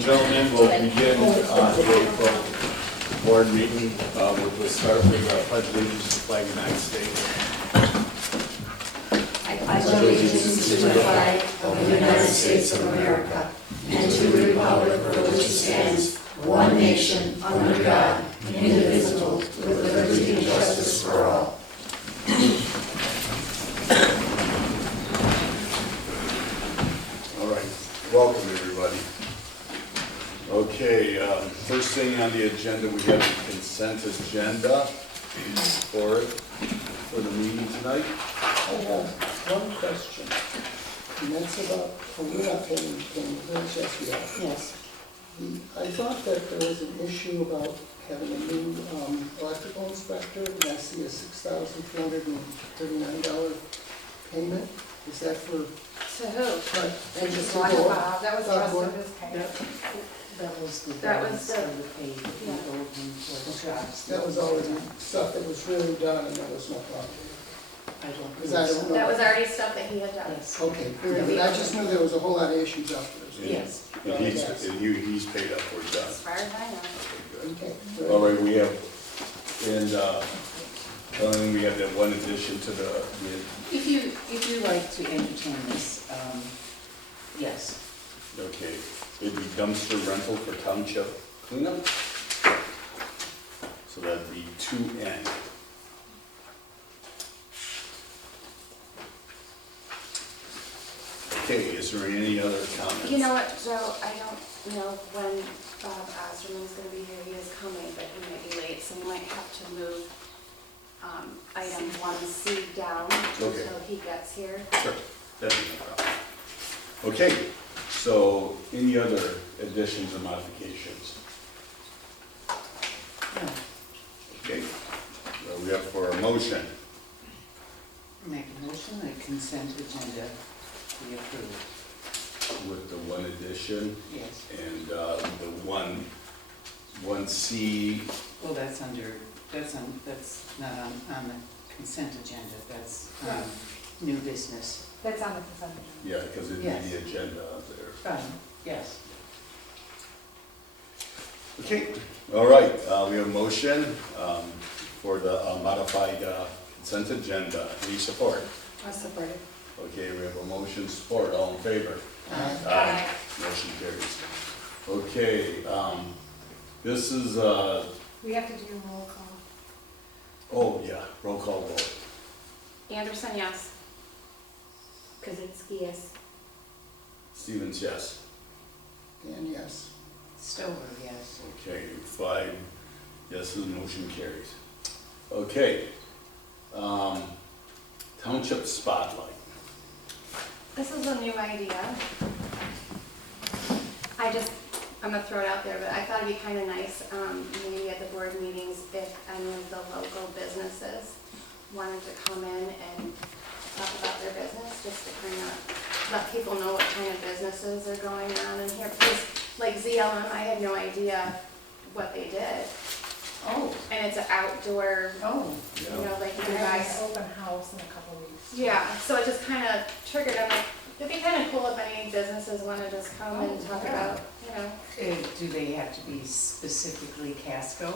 and gentlemen, we'll begin the April board meeting. We'll start with our pledge allegiance to the flag of the United States. I pledge allegiance to the flag of the United States of America and to the republic for which it stands, one nation, under God, indivisible, with liberty and justice for all. All right, welcome everybody. Okay, first thing on the agenda, we have the consent agenda for the meeting tonight. I have one question, and that's about, we're not paying the bills just yet. Yes. I thought that there was an issue about having a new electrical inspector, and I see a $6,339 payment. Is that for? To who? And just That was the rest of his pay. That was the That was balance the- of the pay that we owed him for the jobs. That was already stuff that was really done, and there was no problem. I don't. Because I don't know. That was already stuff that he had done. Yes. Okay, very good. I just knew there was a whole lot of issues out there. Yes. And he's paid up, we're done. As far as I know. Okay. All right, we have, and we have that one addition to the If you like to entertain this, yes. okay, it'd be dumpster rental for township cleanup. So that'd be 2N. Okay, is there any other comments? You know what, Joe, I don't know when Bob Osterman's gonna be here. He is coming, but he might be late, so we might have to move item 1C down Okay. until he gets here. Sure, that'd be no problem. Okay, so any other additions or modifications? No. Okay, we have for a motion. Make a motion, the consent agenda be approved. With the one addition Yes. and the 1C, Well, that's not on the consent agenda, that's new business. That's on the consent agenda. yeah, because it'd Yes. be the agenda up there. Fine, yes. Okay, all right, we have a motion for the modified consent agenda. Any support? I support it. Okay, we have a motion support. All in favor? Aye. Motion carries. Okay, this is, We have to do a roll call. oh yeah, roll call vote. Anderson, yes. Kazinsky, yes. Stevens, yes. And yes. Stover, yes. Okay, 5 yeses, motion carries. Okay, Township Spotlight. This is a new idea. I'm gonna throw it out there, but I thought it'd be kind of nice, maybe at the board meetings, if any of the local businesses wanted to come in and talk about their business, just to kind of let people know what kind of businesses are going on in here. Because like ZLM, I had no idea what they did. Oh, And it's an outdoor, oh, you know, like you We're can having buy. an open house in a couple of weeks. Yeah, so it just kind of triggered, I'm like, it'd be kind of cool if any businesses want to just come and talk about, you know. do they have to be specifically Casco?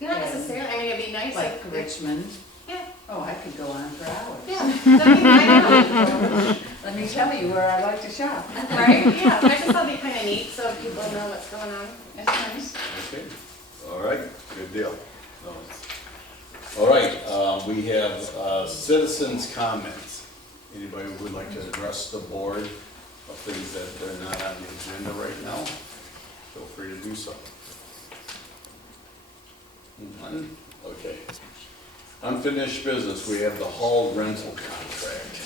Not necessarily, I mean, it'd be nice Like if. Richmond? Yeah, Oh, I could go on for hours. yeah, I mean, Let me tell you where I like to shop. right, yeah, I just thought it'd be kind of neat, so people know what's going on. That's nice. Okay, all right, good deal. All right, we have citizens' comments. Anybody who would like to address the board of things that are not on the agenda right now, feel free to do so. None? Okay. Unfinished business, we have the hall rental contract.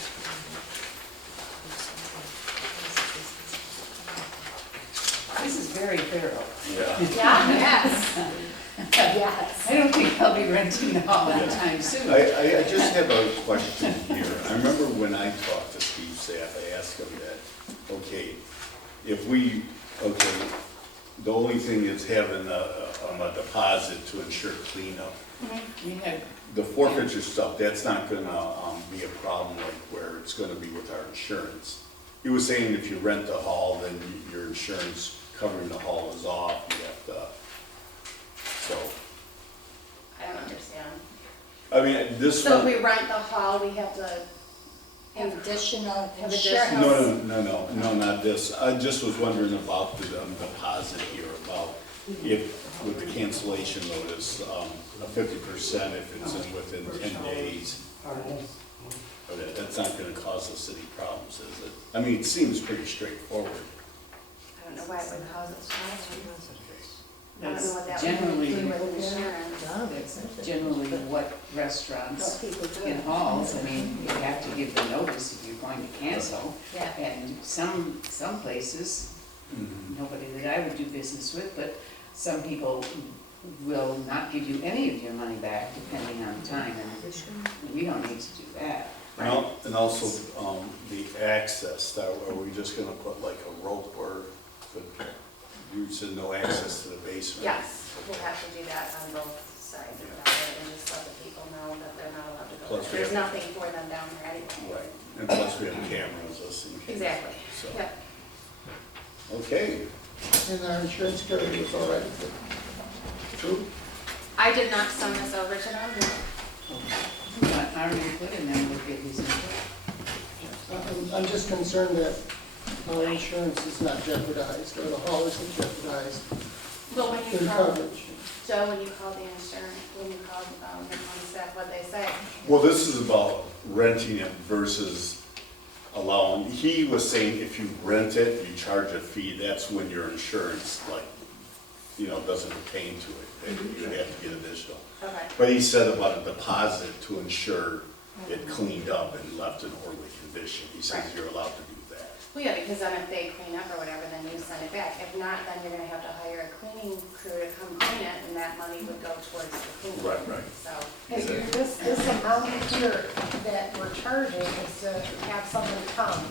This is very thorough. Yeah. Yeah, yes. Yes. I don't think I'll be renting the hall anytime soon. I just have a question here. I remember when I talked to Steve Sapp, I asked him that, okay, if we, okay, the only thing is having a deposit to ensure cleanup. We had, The forfeiture stuff, that's not gonna be a problem like where it's gonna be with our insurance. He was saying if you rent the hall, then your insurance covering the hall is off, you have to, so, I don't understand. I mean, this So if one. we rent the hall, we have to, Have additional Have insurance. additional- No, not this. I just was wondering about the deposit here, about if, with the cancellation notice, a 50% if it's in within 10 days. Okay, that's not gonna cause the city problems, is it? I mean, it seems pretty straightforward. I don't know why it would cause us problems. I don't know what that That's would generally, do with insurance. that's generally what restaurants People do. in halls, I mean, you have to give the notice if you're going to cancel. Yeah. And some places, nobody that I would do business with, but some people will not give you any of your money back depending on time, and we don't need to do that. And also, the access, that, are we just gonna put like a rope or, you said no access to the basement? Yes, we'll have to do that on both sides or whatever, and just let the people know that they're not allowed to go. Plus we There's have- nothing for them down there anyway. Right, and plus we have cameras, just in case. Exactly, So, yep. okay, And our insurance carrier was all right with it. True? I did not send this over to them, no. But our input and then we'll get his input. I'm just concerned that our insurance is not jeopardized, or the hall isn't jeopardized But when you in call, coverage. Joe, when you call the insurance, when you call the county staff, what they say, well, this is about renting it versus allowing, he was saying if you rent it, you charge a fee, that's when your insurance, like, you know, doesn't pertain to it, then you have to get additional. okay. But he said about a deposit to ensure it cleaned up and left in orderly condition, he says you're allowed to do that. Well, yeah, because then if they clean up or whatever, then you send it back. If not, then you're gonna have to hire a cleaning crew to come clean it, and that money would go towards the cleaning. Right. So, Hey, this amount here that we're charging is to have somebody come,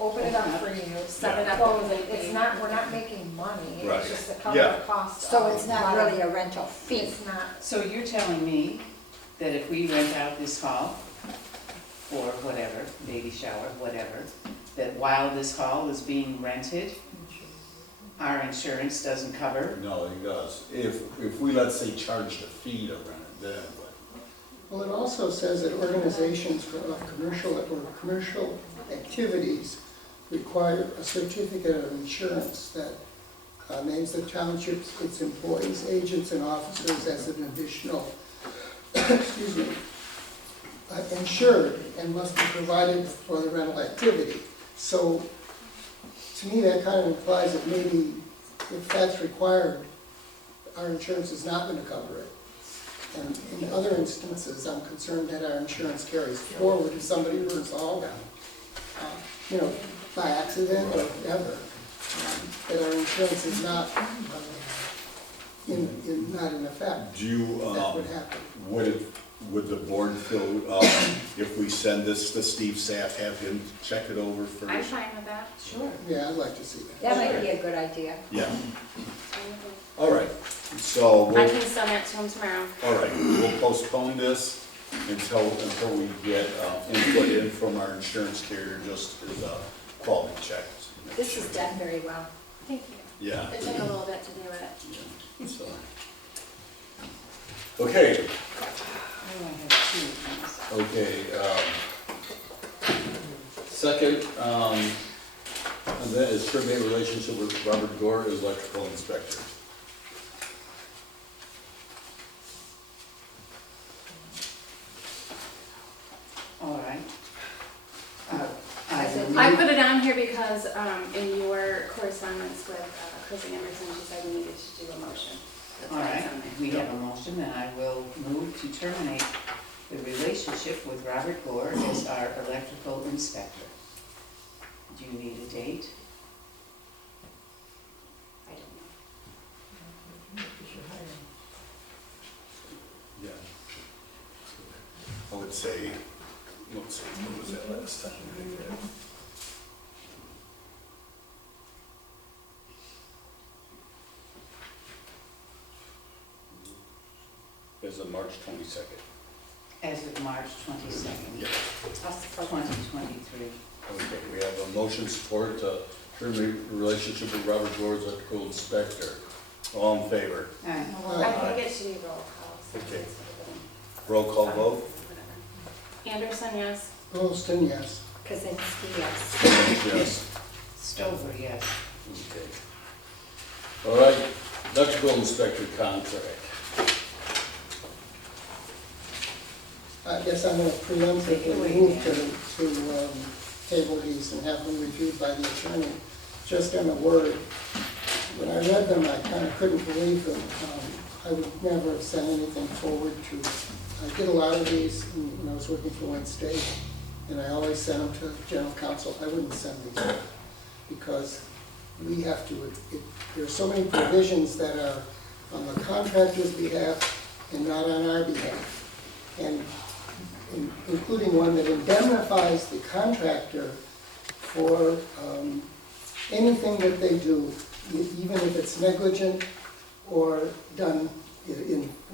open it up for you, set it up. close it. It's not, we're not making money, Right. it's just to cover Yeah. the cost. So of it's not lot of- really a rental fee. It's not. So you're telling me that if we rent out this hall, or whatever, baby shower, whatever, that while this hall is being rented, our insurance doesn't cover? No, he does. If we, let's say, charge the fee to rent it, then what? Well, it also says that organizations of commercial activities require a certificate of insurance that names the townships, its employees, agents, and officers as an additional, excuse me, insured and must be provided for the rental activity. So, to me, that kind of implies that maybe if that's required, our insurance is not gonna cover it. And in other instances, I'm concerned that our insurance carries forward if somebody burns the hall down. You know, by accident or whatever, that our insurance is not, not in effect. Do you, That would happen. would the board feel, if we send this to Steve Saff, have him check it over first? I'm fine with that. Sure. Yeah, I'd like to see that. That might be a good idea. Yeah, all right, so I we'll, can send it to him tomorrow. all right, we'll postpone this until we get input in from our insurance carrier, just as a quality check. This is done very well. Thank you. Yeah. It took a little bit to do it. Yeah, so. Okay, Oh, I have two of these. okay, second, and that is terminate relationship with Robert Gore as electrical inspector. All right. I will I move- put it on here because, in your correspondence with Chrissy Emerson, she said we needed to do a motion. That's All why right, it's on there. we have a motion, and I will move to terminate the relationship with Robert Gore as our electrical inspector. Do you need a date? I don't know. Yeah. I would say, let's see, what was that last time? we did that? As of March 22nd. As of March 22nd, Yeah. 2023. Okay, we have a motion support to terminate relationship with Robert George, electrical inspector. All in favor? Aye. I think it should be roll call. so Okay. it's Roll call vote? whatever. Anderson, yes. Goldston, yes. Kazinsky, yes. Yes. Stover, yes. Okay. All right, electrical inspector contract. I guess I'm gonna preemptively move to table these and have them reviewed by the attorney, just in a word. When I read them, I kind of couldn't believe them. I would never have sent anything forward to, I did a lot of these when I was working for Wayne State, and I always sent them to general counsel. I wouldn't send these out, because we have to, there are so many provisions that are on the contractor's behalf and not on our behalf. And including one that indemnifies the contractor for anything that they do, even if it's negligent or done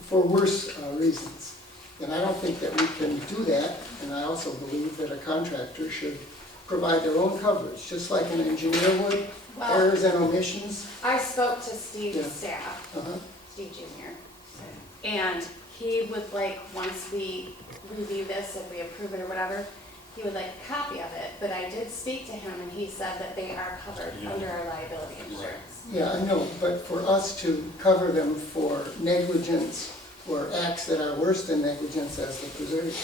for worse reasons. And I don't think that we can do that, and I also believe that a contractor should provide their own coverage, just like an engineer would, Well, errors and omissions. I spoke to Steve's Yeah. staff, Uh-huh. Steve Junior, and he would like, once we review this, if we approve it or whatever, he would like a copy of it, but I did speak to him and he said that they are covered Yeah. under our liability insurance. Yeah, I know, but for us to cover them for negligence or acts that are worse than negligence, as the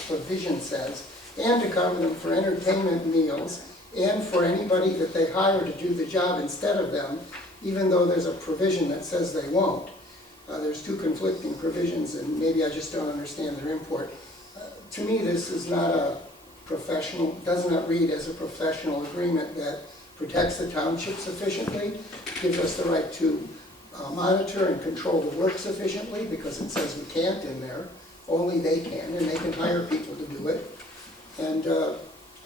provision says, and to cover them for entertainment meals, and for anybody that they hire to do the job instead of them, even though there's a provision that says they won't. There's two conflicting provisions, and maybe I just don't understand their import. To me, this is not a professional, does not read as a professional agreement that protects the township sufficiently, gives us the right to monitor and control the work sufficiently, because it says we can't in there, only they can, and they can hire people to do it. And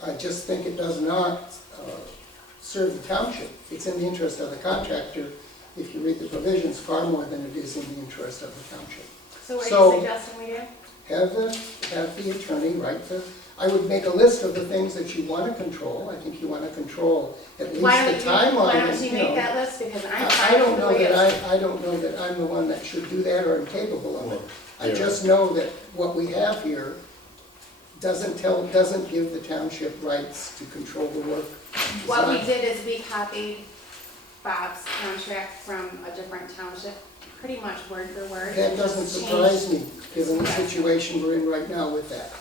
I just think it does not serve the township. It's in the interest of the contractor, if you read the provisions, far more than it is in the interest of the township. So what are So- you suggesting we do? Have the attorney write I would make a list of the things that you want to control. I think you want to control at least Why the don't you, timeline. why don't you know. make that list, because I'm I fine don't with the know way that it's. I don't know that I'm the one that should do that or am capable of it. Well, I there- just know that what we have here doesn't give the township rights to control the work. What we design. did is we copied Bob's contract from a different township, pretty much word for word. That and doesn't just surprise changed- me, given the situation we're in right now with that.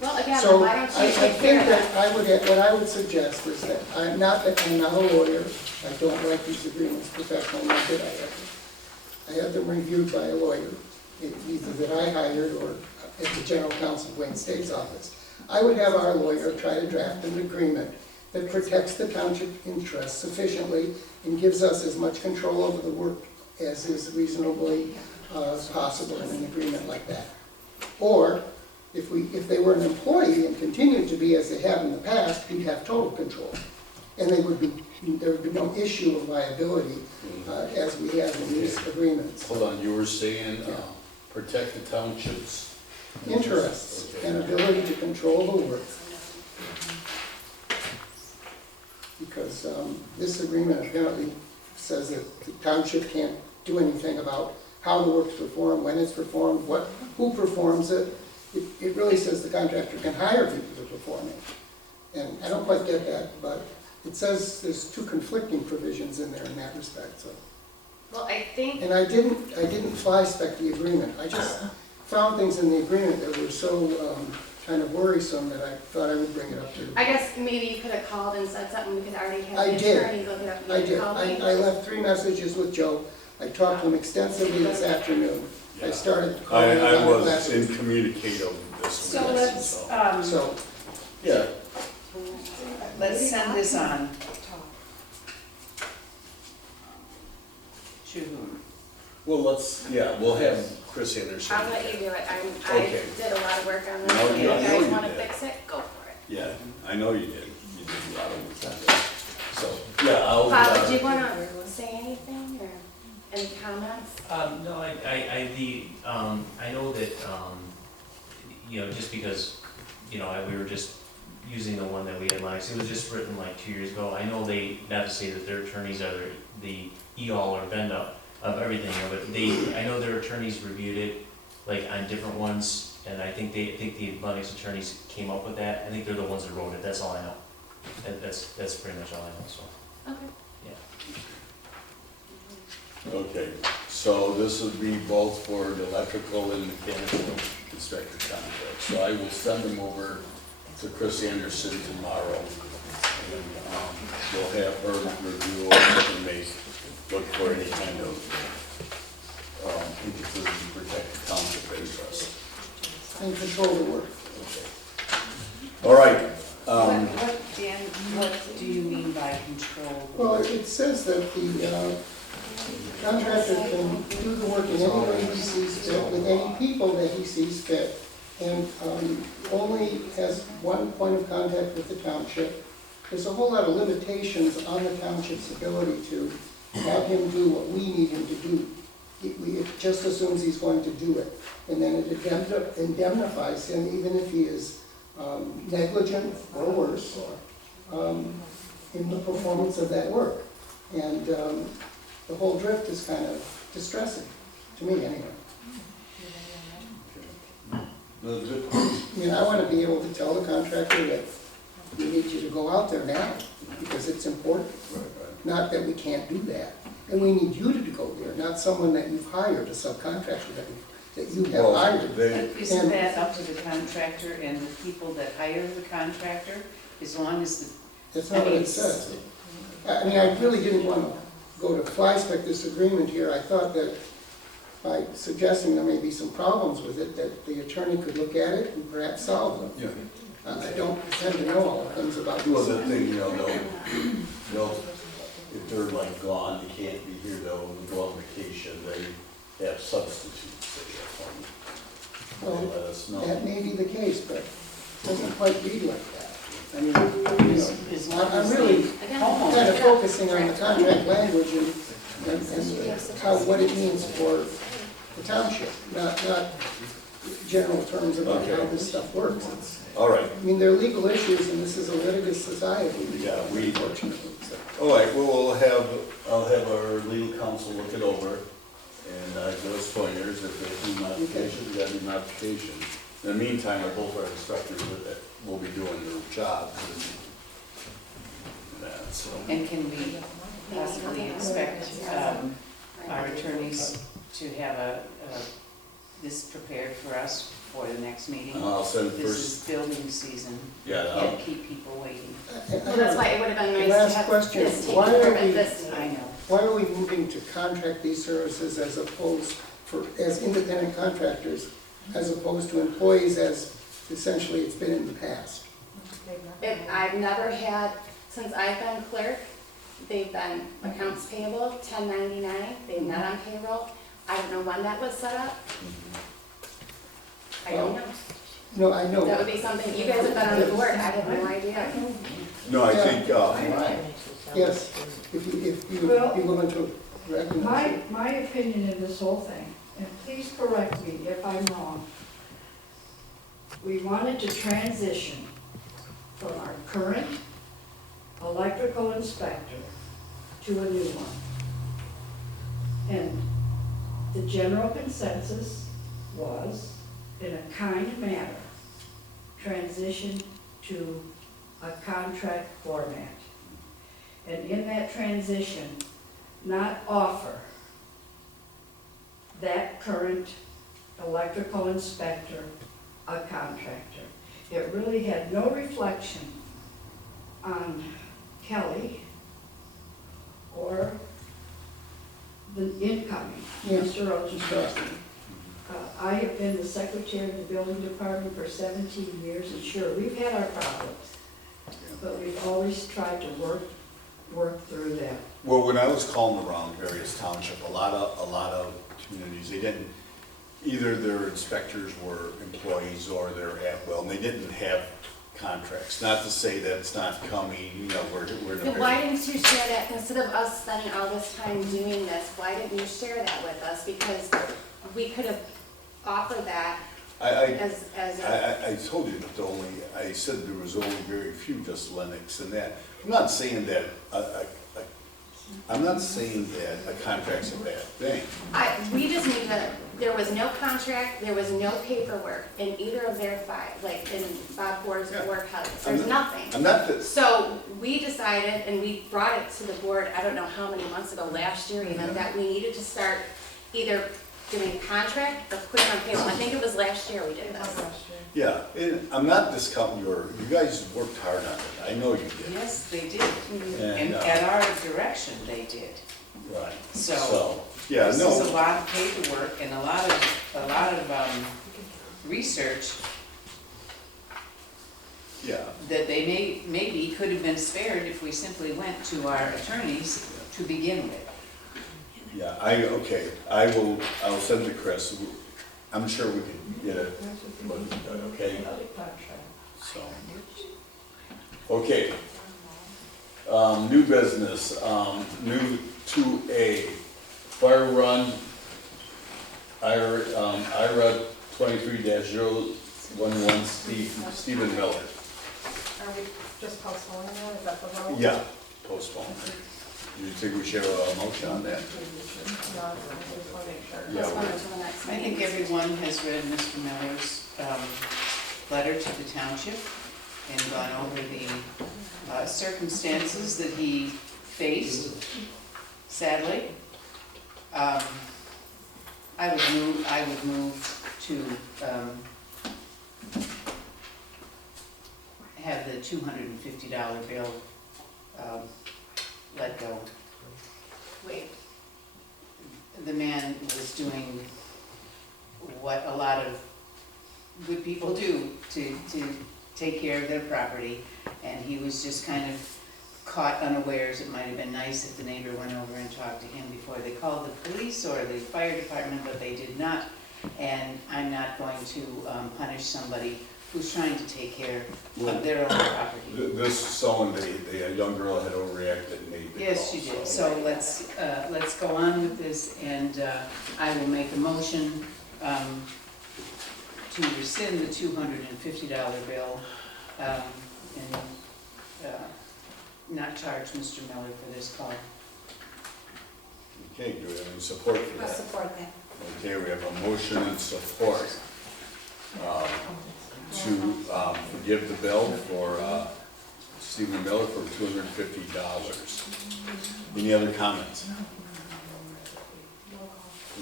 Well, again, So why I don't you I take think care of that that? what I would suggest is that, I'm not a lawyer, I don't write these agreements professionally, nor did I ever. I had them reviewed by a lawyer, either that I hired or at the general counsel of Wayne State's office. I would have our lawyer try to draft an agreement that protects the township interests sufficiently and gives us as much control over the work as is reasonably possible in an agreement like that. Or, if they were an employee and continued to be as they have in the past, we'd have total control. And there would be no issue of liability as we have in these agreements. Hold on, you were saying, protect the township's Interests Okay. and ability to control the work. Because this agreement apparently says that the township can't do anything about how the work's performed, when it's performed, who performs it. It really says the contractor can hire people to perform it. And I don't quite get that, but it says there's two conflicting provisions in there in that respect, so. Well, I think, And I didn't fly spec the agreement. I just found things in the agreement that were so kind of worrisome that I thought I would bring it up to the. I guess maybe you could have called and said something, we could already have I the did. attorney look it up. You I could did. call me. I left 3 messages with Joe. I talked to him extensively this afternoon. I started calling him I on it was last week. incommunicative with this. So one, let's, so- So, Yeah, let's send this on to whom? well, we'll have Chris Anderson. I'll let you do it. I Okay. did a lot of work on this. No, If you you- I know guys you want to did. fix it, go for it. Yeah, I know you did. You did a lot of work. So, yeah, I'll. Bob, did you want to say anything or any comments? No, I know that, just because, we were just, using the one that we had last, it was just written like 2 years ago. I know they, not to say that their attorneys are the e-all or bend up of everything, but I know their attorneys reviewed it, like on different ones, and I think the athletics attorneys came up with that. I think they're the ones that wrote it, that's all I know. That's pretty much all I know, so, Okay. yeah. Okay, so this would be both for the electrical and mechanical inspector contract. So I will send them over to Chris Anderson tomorrow. And we'll have her review and make, look for any kind of inconsistent to protect the township interest. And control the work. Okay. All right. Dan, what do you mean by control? Well, it says that the contractor can do the work in any way he sees fit, with any people that he sees fit, and only has one point of contact with the township. There's a whole lot of limitations on the township's ability to have him do what we need him to do. It just assumes he's going to do it, and then it indemnifies him even if he is negligent or worse in the performance of that work. And the whole drift is kind of distressing, to me anyway. No, good. I mean, I want to be able to tell the contractor that we need you to go out there now, because it's important. Right, right. Not that we can't do that. And we need you to go there, not someone that you've hired, a subcontractor that you have Well, hired. they, Isn't that up to the contractor and the people that hire the contractor, as long as That's not what it says. I mean, I really didn't want to go to fly-spec this agreement here. I thought that by suggesting there may be some problems with it, that the attorney could look at it and perhaps solve them. yeah. I don't pretend to know all the things about Well, this. the thing, they'll, if they're like gone, they can't be here, they'll go on vacation, they have substitutes, they Well, let us know. that may be the case, but it doesn't quite read like that. I mean, as long I'm as really the kind of homeowner. focusing on the contract language and how, what it means for the township, not general terms about how this stuff works. All right, I mean, there are legal issues, and this is a litigious society. Yeah, we- Unfortunately. So, all right, well, I'll have our legal counsel look it over, and give us pointers, if there's any modifications, there gotta be modifications. In the meantime, both our inspectors will be doing their jobs and that, so. And can we possibly expect our attorneys to have this prepared for us for the next meeting? I'll send it This first, is building season. yeah, Can't keep people waiting. Well, that's why it would have been nice Last to have question, this taken why are care of we- at this time. I know. Why are we moving to contract these services as opposed as independent contractors, as opposed to employees as essentially it's been in the past? I've never had, since I've been clerk, they've been accounts payable, 1099, they've not on payroll. I don't know when that was set up. I don't know. No, I know. That would be something, you guys have been on the board, I have no idea. no, I think, Yes, if you would Well, be willing to recognize it. My opinion in this whole thing, and please correct me if I'm wrong, we wanted to transition from our current electrical inspector to a new one. And the general consensus was, in a kind manner, transition to a contract format. And in that transition, not offer that current electrical inspector a contractor. It really had no reflection on Kelly or the incoming, Yes. Mr. Ocean's. I have been the secretary of the building department for 17 years, and sure, we've had our problems, but we've always tried to work through that. well, when I was calling around various townships, a lot of communities, they didn't, either their inspectors were employees or they're at will, and they didn't have contracts. Not to say that it's not coming, we're in a Then why very. didn't you share that, instead of us spending all this time doing this, why didn't you share that with us? Because we could have offered that as a, I told you that I said there was only very few, just Lennox and that. I'm not saying that, I'm not saying that a contract's a bad thing. we just need to, there was no contract, there was no paperwork in either of their like in Bob Ford's Yeah. or Kelly's, I'm there's not- nothing. I'm not this, So we decided, and we brought it to the board, I don't know how many months ago, last year even, that we needed to start either doing a contract or putting on payroll. I think it was last year we did this. yeah, and I'm not discounting you guys worked hard on it, I know you did. Yes, they did. And, And at our direction, they did. right, So, yeah, this is a no, lot of paperwork and a lot of research yeah, that they maybe could have been spared if we simply went to our attorneys to begin with. yeah, okay, I'll send to Chris, I'm sure we can get it, okay? So, okay. New business, new 2A, fire run, IRA 23-011, Stephen Miller. Are we just postponing that, is that the vote? Yeah, postpone. Do you think we should have a motion on that? No, I just want to make sure. Yeah, Postpone we- until the next I meeting. think everyone has read Mr. Miller's letter to the township and gone over the circumstances that he faced, sadly. I would move to have the $250 bill let go. Wait, The man was doing what a lot of good people do to take care of their property, and he was just kind of caught unawares. It might have been nice if the neighbor went over and talked to him before they called the police or the fire department, but they did not. And I'm not going to punish somebody who's trying to take care of their own property. This, someone, the young girl had overreacted and made the call. Yes, she did. So let's go on with this, and I will make a motion to rescind the $250 bill and not charge Mr. Miller for this call. Okay, do we have any support for I'll that? support that. Okay, we have a motion and support to forgive the bill for Stephen Miller for $250. Any other comments?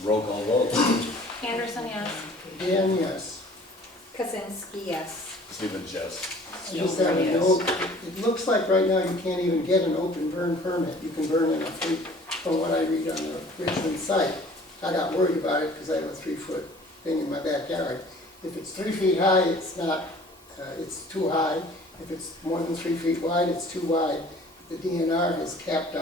Roll call vote. Anderson, yes. Dan, yes. Kazinsky, yes. Stephen, yes. Just that we know, it looks like right now you can't even get an open burn permit. You can burn in a 3, from what I read on the Richmond site. I got worried about it because I have a 3-foot thing in my backyard. If it's 3 feet high, it's not, it's too high. If it's more than 3 feet wide, it's too wide. The DNR has capped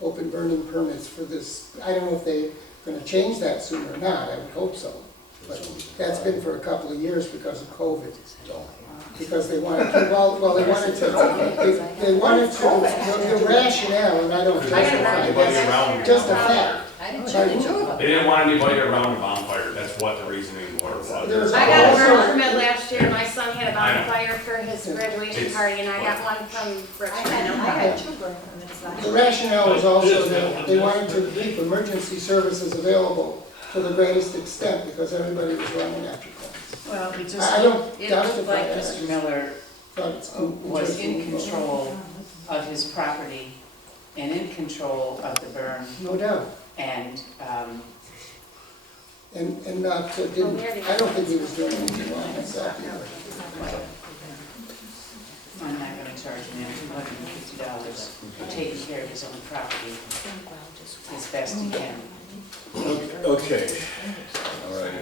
open burning permits for this. I don't know if they're gonna change that soon or not, I would hope so. But that's been for a couple of years because of COVID. Because they wanted to, well, they wanted to, the rationale, and I don't justify it, that's just a fact. I didn't check it. They didn't want anybody around the bonfire, that's what the reasoning was. There's I got a also- burn permit last year, my son had a bonfire for his graduation party, and I got one from I Richmond. had 2 burn permits last The year. rationale was also that they wanted to keep emergency services available to the greatest extent because everybody was running after calls. Well, it I just don't looked like justify that. Mr. Miller Thought it's was in interesting. control of his property and in control of the burn, No doubt. and And not, didn't, I don't think he was doing anything wrong myself either. I'm not gonna charge him $250 for taking care of his own property as best he can. Okay, all right,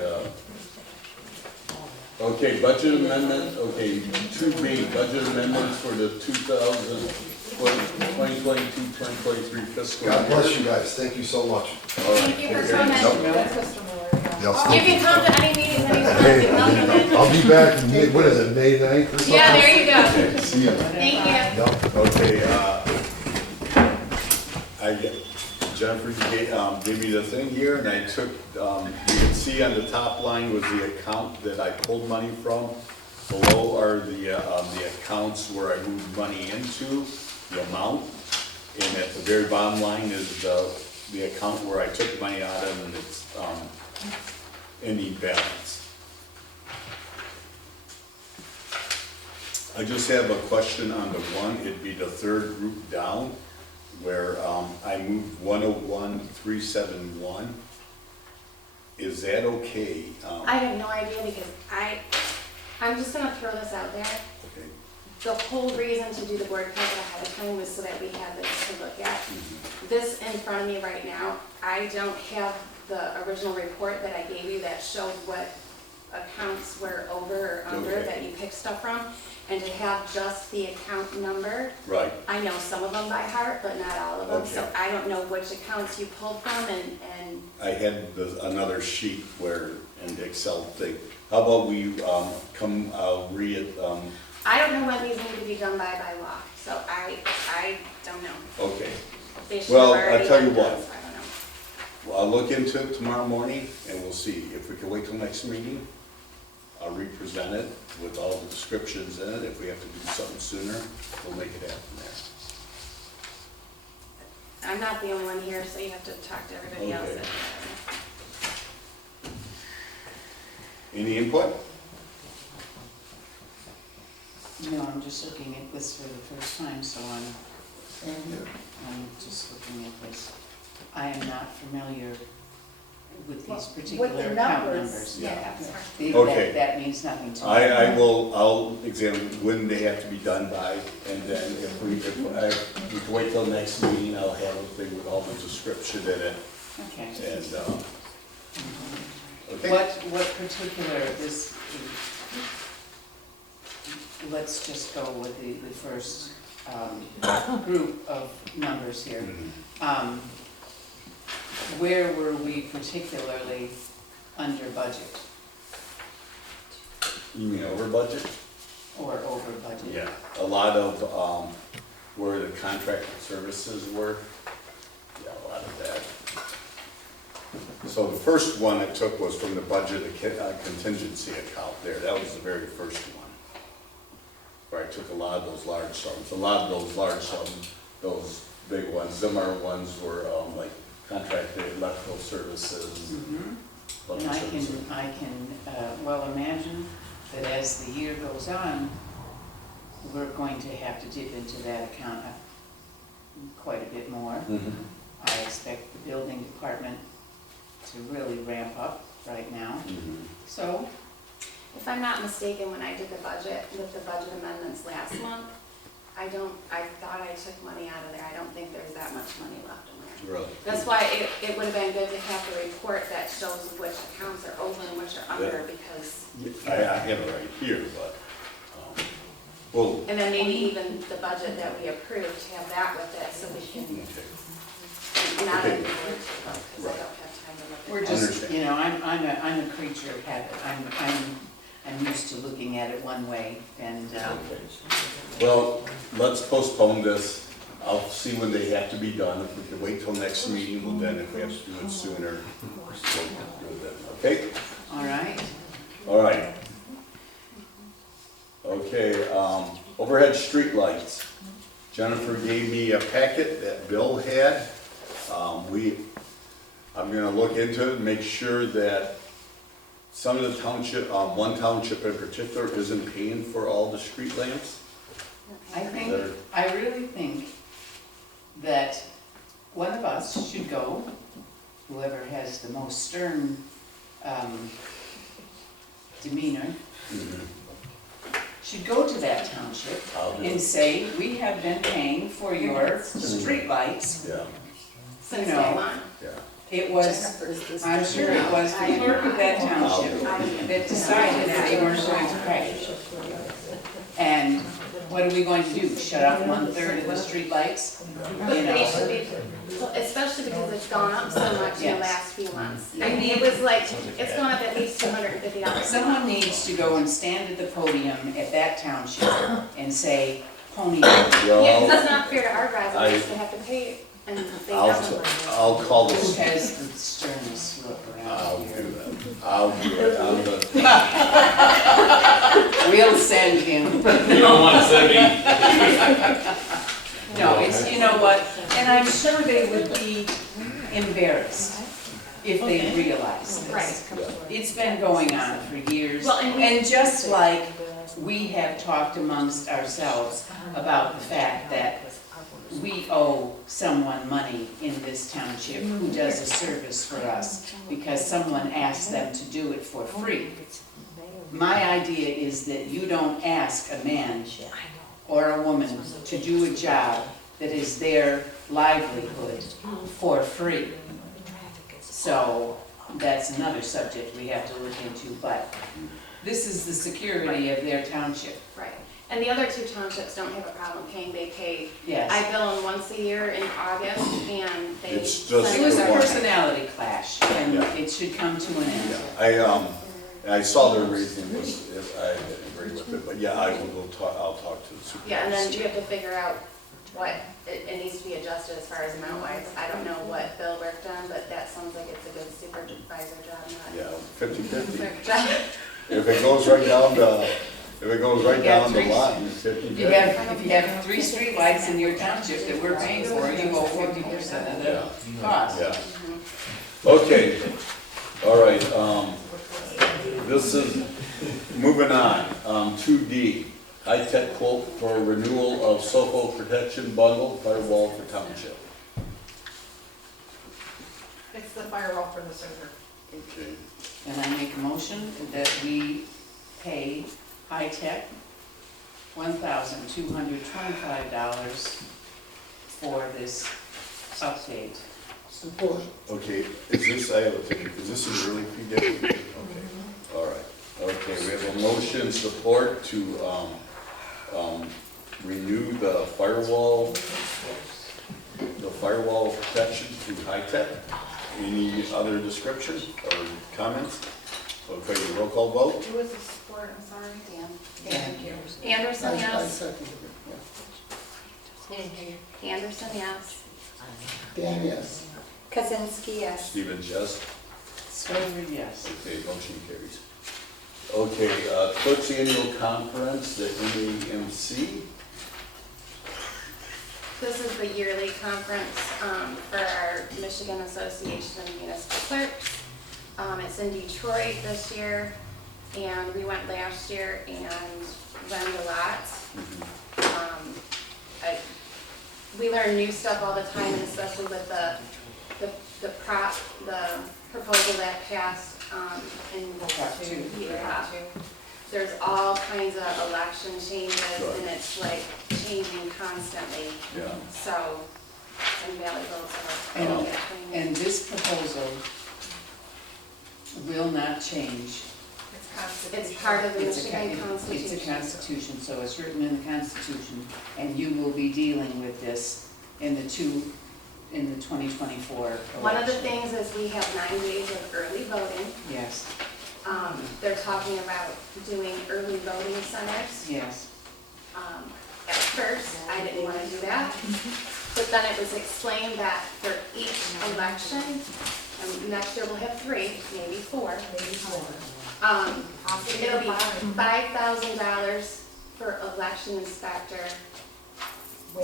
okay, budget amendment, okay, 2B, budget amendments for the 2022-2023 fiscal year. God bless you guys, thank you so much. All right, Thank you for take care. coming. That's Mr. Miller, yeah. Yeah, I'll You stay- can come to any meeting anytime, Hey, you can come in. I'll be back in, what is it, May 9th or something? Yeah, there you go. Okay, see ya. Thank you. Yep. Okay, I get, Jennifer gave me the thing here, and I took, you can see on the top line was the account that I pulled money from. Below are the accounts where I moved money into, the amount. And at the very bottom line is the account where I took money out of, and it's ending balance. I just have a question on the one, it'd be the third group down, where I moved 101,371. Is that okay? I have no idea because I'm just gonna throw this out there. Okay. The whole reason to do the board packet ahead of time was so that we had this to look at. This in front of me right now, I don't have the original report that I gave you that showed what accounts were over or under Okay. that you picked stuff from. And to have just the account number, Right. I know some of them by heart, but not all of them. So Okay. I don't know which accounts you pulled from and I had another sheet where, in the Excel thing. How about we come read it? I don't know when these need to be done by law. So I don't know. Okay. They should Well, have already I'll tell you been done, what. so I don't know. Well, I'll look into it tomorrow morning, and we'll see. If we can wait till next meeting, I'll re-present it with all the descriptions in it. If we have to do something sooner, we'll make it happen there. I'm not the only one here, so you have to talk to everybody else. Okay. Any input? No, I'm just looking at this for the first time, so I'm just looking at this. I am not familiar with these particular With the account numbers, numbers. Yeah. Okay. That means nothing to me. I'll examine when they have to be done by, and then if we can wait till next meeting, I'll have a thing with all the description in it, Okay. and, okay. What particular, let's just go with the first group of numbers here. Mhm. Where were we particularly under budget You mean over budget? or over budget? Yeah, a lot of, where the contracted services were, yeah, a lot of that. So the first one I took was from the budget contingency account there, that was the very first one. Where I took a lot of those large sums, those big ones, them are ones were, like contracted electrical services. Mhm. other And I services. can well imagine that as the year goes on, we're going to have to dip into that account quite a bit more. Mhm. I expect the building department to really ramp up right now. Mhm. So, If I'm not mistaken, when I did the budget, with the budget amendments last month, I thought I took money out of there. I don't think there's that much money left in there. Really? That's why it would have been good to have the report that shows which accounts are over and which are under, because, I have it right here, but, well, and then maybe even the budget that we approved, to have that with it, so we can, okay. not Okay. in the board, because I don't have time to look at we're it. just, Understand. you know, I'm a creature of habit. I'm used to looking at it one way, and, Okay. Well, let's postpone this. I'll see when they have to be done. If we can wait till next meeting, well then if we have to do it sooner, we'll do it then, okay? all right. All right. Okay, overhead streetlights. Jennifer gave me a packet that Bill had. I'm gonna look into it and make sure that some of the township, one township in particular isn't paying for all the street lamps. I really think that one of us should go, whoever has the most stern demeanor, should go to that township I'll do and it. say, we have been paying for your streetlights. Yeah, Since you day know, one. yeah. It was, I'm sure it was the clerk of that township that decided that they weren't going to pay. And what are we going to do, shut off 1/3 of the streetlights? You They know, should be, especially because it's gone up so much in the Yes. last few months. I mean, it was like, it's gone up at least $250. someone needs to go and stand at the podium at that township and say, pony up. Yeah, because Well, it's not fair to our residents to have to pay And they I'll call Who this, has the sternest look I'll around do here? that. I'll do it. I'm gonna, We'll send him. You don't wanna send me. No, it's, you know what, and I'm sure they would be embarrassed if they realized this. It's been going on for years, Well, and we- and just like we have talked amongst ourselves about the fact that we owe someone money in this township who does a service for us because someone asked them to do it for free. My idea is that you don't ask a man or a woman to do a job that is their livelihood for free. So that's another subject we have to look into, but this is the security of their township. Right. And the other two townships don't have a problem paying, they pay, Yes. I bill them once a year in August, and they. It's just It was a the one. personality clash, and Yeah. it should come to an end. I saw their reasoning was, I didn't agree with it, but yeah, I will go talk, I'll talk to the supervisor. Yeah, and then you have to figure out what, it needs to be adjusted as far as amount wise. I don't know what Bill worked on, but that sounds like it's a good supervisor job, not. Yeah, 50/50. Clerk job. If it goes right down the, if it goes right Yeah, down the three- line, it's 50/50. If you have 3 streetlights in your township that we're paying for, you owe 50% of the cost. Yeah. Okay, all right, this is, moving on, 2D, high-tech quote for renewal of SOFO protection bundle firewall for township. It's the firewall for the server. Okay, And I make a motion that we pay High Tech $1,225 for this update. Support. okay, is this, I have a thing, is this an early fee day? Okay, all right, okay, we have a motion support to, renew the firewall protection through high-tech. Any other description or comments? Okay, roll call vote? Who was the support, I'm sorry, Dan? Thank you. Anderson, I yes. second it, yeah. Anderson, yes. Dan, yes. Kazinsky, yes. Stephen, yes? Stover, yes. Okay, motion carries. Okay, clerk's annual conference, the MEMC. This is the yearly conference for our Michigan Association of Municipal Clerks. It's in Detroit this year, and we went last year and learned a lot. We learn new stuff all the time, and especially with the proposal that passed in Prop two. Yeah. There's all kinds of election changes, Right. and it's like changing constantly. Yeah. So, some valuable stuff. And this proposal will not change. It's part of the It's a Michigan It's a Constitution. constitution, so it's written in the Constitution, and you will be dealing with this in the 2024 election. One of the things is we have 9 days of early voting. Yes, They're talking about doing early voting centers. yes. At first, I didn't want to do that, but then it was explained that for each election, next year we'll have 3, maybe 4. It'll be $5,000 for election inspector,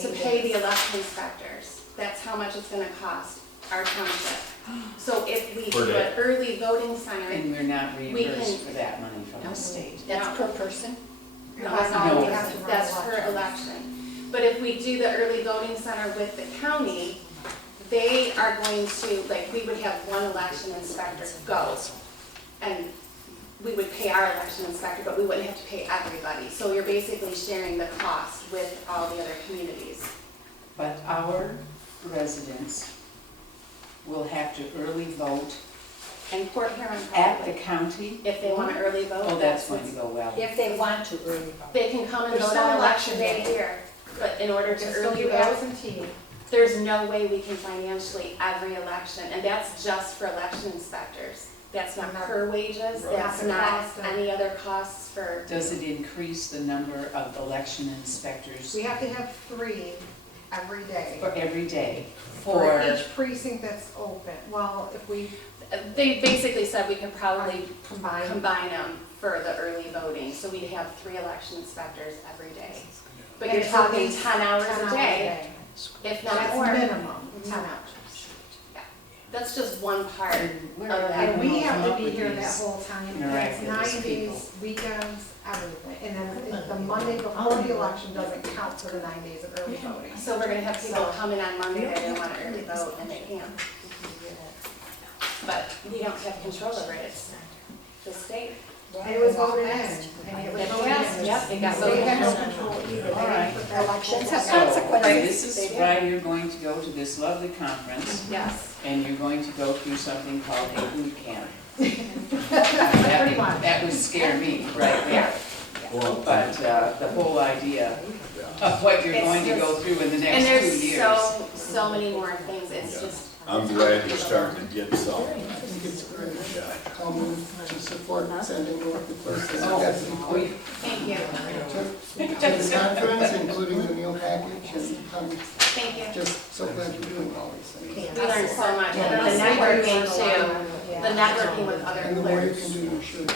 to pay the election inspectors. That's how much it's gonna cost our township. So if we Per do day. an early voting center, And we're not We reimbursed can- for that money from the state. That's per person? no, No. that's for election. But if we do the early voting center with the county, they are going to, like, we would have one election inspector go. And we would pay our election inspector, but we wouldn't have to pay everybody. So you're basically sharing the cost with all the other communities. But our residents will have to early vote And Port Huron at the probably, county. if they want to early vote. Oh, that's going to go well. If they want to early vote. They can come and There's vote still on election election day day. here, but in order to It's still early be vote, absentee. there's no way we can financially every election, and that's just for election inspectors. That's not per wages, Right. that's Not the not cost of- any other costs for, Does it increase the number of election inspectors? We have to have 3 every day. For every day, For for, each precinct that's open. Well, if we They basically said we could probably combine, combine them for the early voting, so we'd have 3 election inspectors every day. But And you're how talking many- 10 hours 10 a day, if not That's more. minimum, 10 hours. That's just one part of where that. And we have to Come be up here with that these whole time, and it's miraculous 9 people. days, weekends, everything. And then the Monday before the election doesn't count for the 9 days of early voting. So we're gonna have people come in on Monday that don't wanna early vote and they can't. But we don't have control over it, it's the state. And it was voted in, and it was It voted was, in. yep, it got So they had no voted in. control either. All right. Elections have so, consequences. this is why you're going to go to this lovely conference, Yes, and you're going to go through something called a boot camp. Pretty much. That would scare me right there. Well, But, the whole idea of what you're It's going to go just- through in the and next 2 there's years. so many more things, it's Yeah. just. I'm glad you're starting to get some. I think it's great. Yeah. I'll move to support sending over the clerk and the Oh, deputy clerk Thank you, to the conference, including the meal package, and I'm thank you. just so glad you're doing all these things. We learned so much, Yeah, and the that's networking great. too, the networking with other And the more you clerks. can do, you should.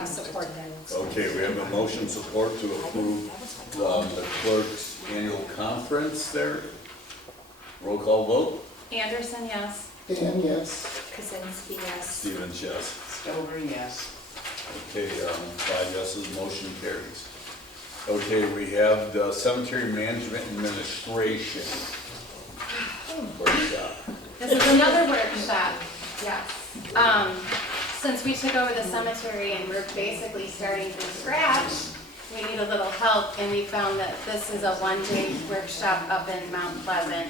I support that. Okay, we have a motion support to approve the clerk's annual conference there. Roll call vote. Anderson, yes. Dan, yes. Kaczynski, yes. Stevens, yes. Stover, yes. Okay, 5 yeses, motion carries. Okay, we have the cemetery management administration workshop. This is another workshop, yes. Since we took over the cemetery and we're basically starting from scratch, we need a little help, and we found that this is a 1-day workshop up in Mount Pleasant.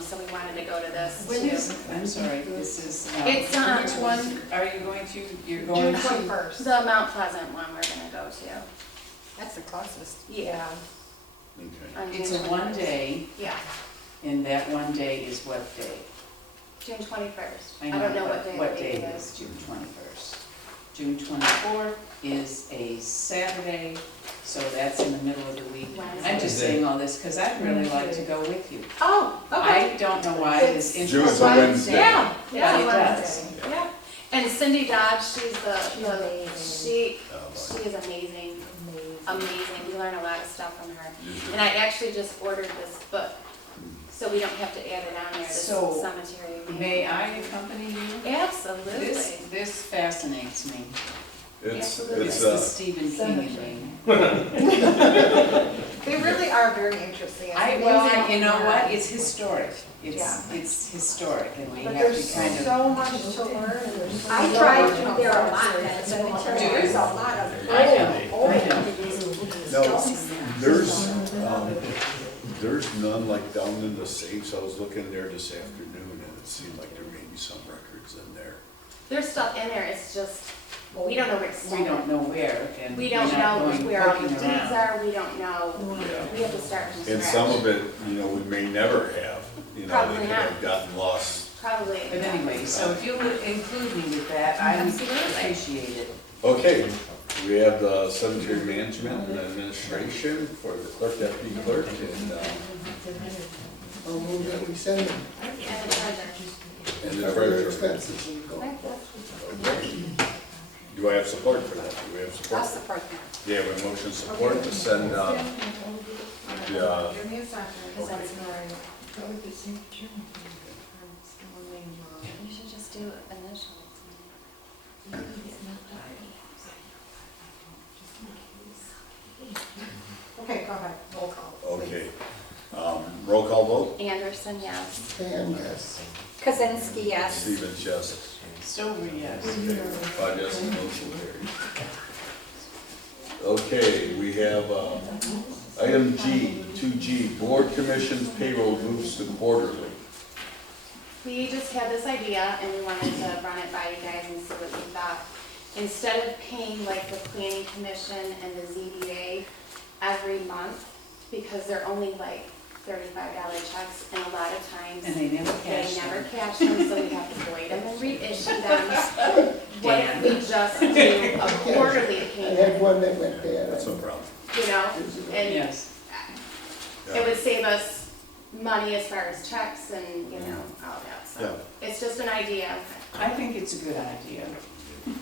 So we wanted to go to this When too. is, I'm sorry, this is, It's, which one are you going to, you're going June to? 21st. The Mount Pleasant one we're gonna go to. That's the closest. Yeah. Okay. On It's June a 1 21st. day, Yeah, and that 1 day is what day? June 21st. I I don't know but what day what of the day week it is is. June 21st? June 24th is a Saturday, so that's in the middle of the week. Wednesday. I'm just saying all this because I'd really like to go with you. Oh, okay. I don't know why this June's interests a me. Wednesday. Yeah, But yeah. it does. Yeah, and Cindy Dodge, she's the, Amazing. she is amazing, amazing. We learn a lot of stuff from her. And I actually just ordered this book, so we don't have to add it on there, this So, cemetery. May I accompany you? Absolutely. This fascinates me. It's, Absolutely. It's it's, the Stephen King thing. They really are very interesting. It's Well, amazing. you know what, it's historic. Yeah. It's historic, and we But have there's to kind of. so much to learn, and there's so I much drive to through there a lot, that cemetery, Do you? there's a lot of I know, old, I know. no, there's none like down in the safes. I was looking there this afternoon and it seemed like there may be some records in there. There's stuff in there, it's just, we don't know where to We send don't it. know where, and We we're don't not know going where all the poking deeds around. are, we don't know. Yeah. We have to start from And some scratch. of it, we may never have, they Probably could not. have gotten lost. Probably. But anyway, so if you'll include me with that, I would Absolutely. appreciate it. Okay, we have the cemetery management and administration for the clerk, deputy clerk, and I'll move that we send them And the treasurer. the their treasurer. expenses and go. Okay. Do I have support for that? Do we have I'll support? support that. Yeah, we have motion support to send, Give me a second. Because that's Right. You should just do initials. Okay, go ahead, roll call. okay. Roll call vote? Anderson, yes. Dan, yes. Kaczynski, yes. Stevens, yes. Stover, yes. Okay, 5 yes, motion carries. Okay, we have item G, 2G, board commissions payroll moves to quarterly. We just had this idea and we wanted to run it by you guys and see what you thought. Instead of paying like the planning commission and the ZBA every month, because they're only like $35 checks, and a lot of times And they never they cash never them. cash them, so we have to void them and reissue them. What if we just do a quarterly I had payment, one that went bad. That's no problem. you know? And Yes. it would save us money as far as checks and, you know, all that, so. It's just an idea. I think it's a good idea. We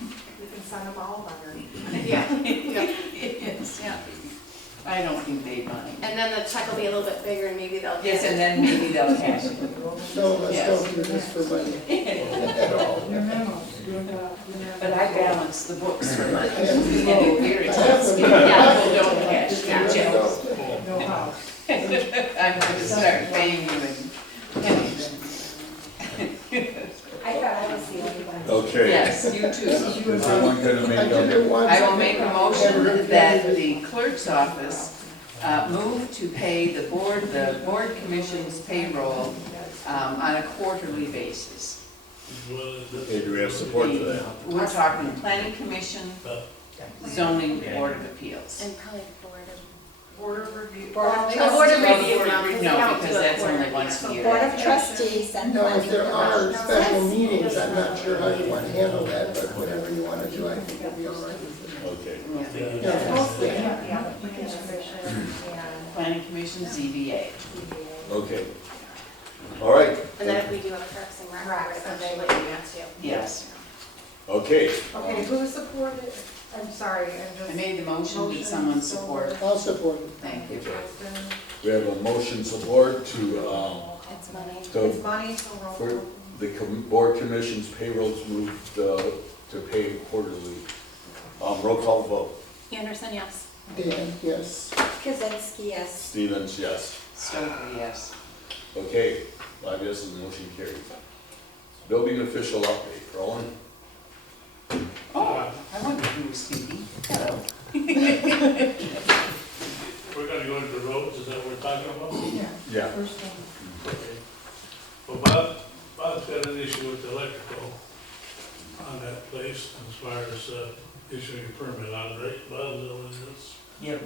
can send them all letter. Yeah, yeah. Yes, yeah. I don't think they mind. And then the check will be a little bit bigger and maybe they'll. Yes, and then maybe they'll cash it. No, let's Yes. don't do this for money. But I balance the books for money. I have And if we're I have expensive, them. people don't cash Yeah. their checks. I'm going to start paying you in pennies. I thought I was the only one. Okay. Yes, you too. Is someone gonna make I did a, it once. I will make a motion that the clerk's office move to pay the board commission's payroll on a quarterly basis. okay, do we have support for that? We're talking planning commission, zoning board of appeals. And probably Board of review. A board of review now, because we No, don't because do a that's only quarterly. once a year. Board of Trustees and No, if Planning there are Commission. special meetings, I'm not sure how you want to handle that, but whatever you want to do, I think will be all right. Okay, Yeah. Mostly, yeah, the planning commission and. Planning commission, ZBA. okay. All right, And then if we do have a Parks and Rec, or something, like you have to. Yes. okay. Okay, who supported, I'm sorry, I'm just. I made the motion, did someone support? I'll support it. Thank you. We have a motion support to, It's money. so It's money, so roll for call. the board commission's payrolls moved to pay quarterly. Roll call vote. Anderson, yes. Dan, yes. Kazinsky, yes. Stevens, yes. Stover, yes. Okay, 5 yeses, motion carries. Building official update, Roland? Oh, I wonder who was speaking. Hello. We're gonna go into the roads, is that what we're talking about? Yeah. Okay. Well, Bob's got an issue with the electrical on that place as far as issuing a permit on it, right? Bob, is that what it is? Yeah,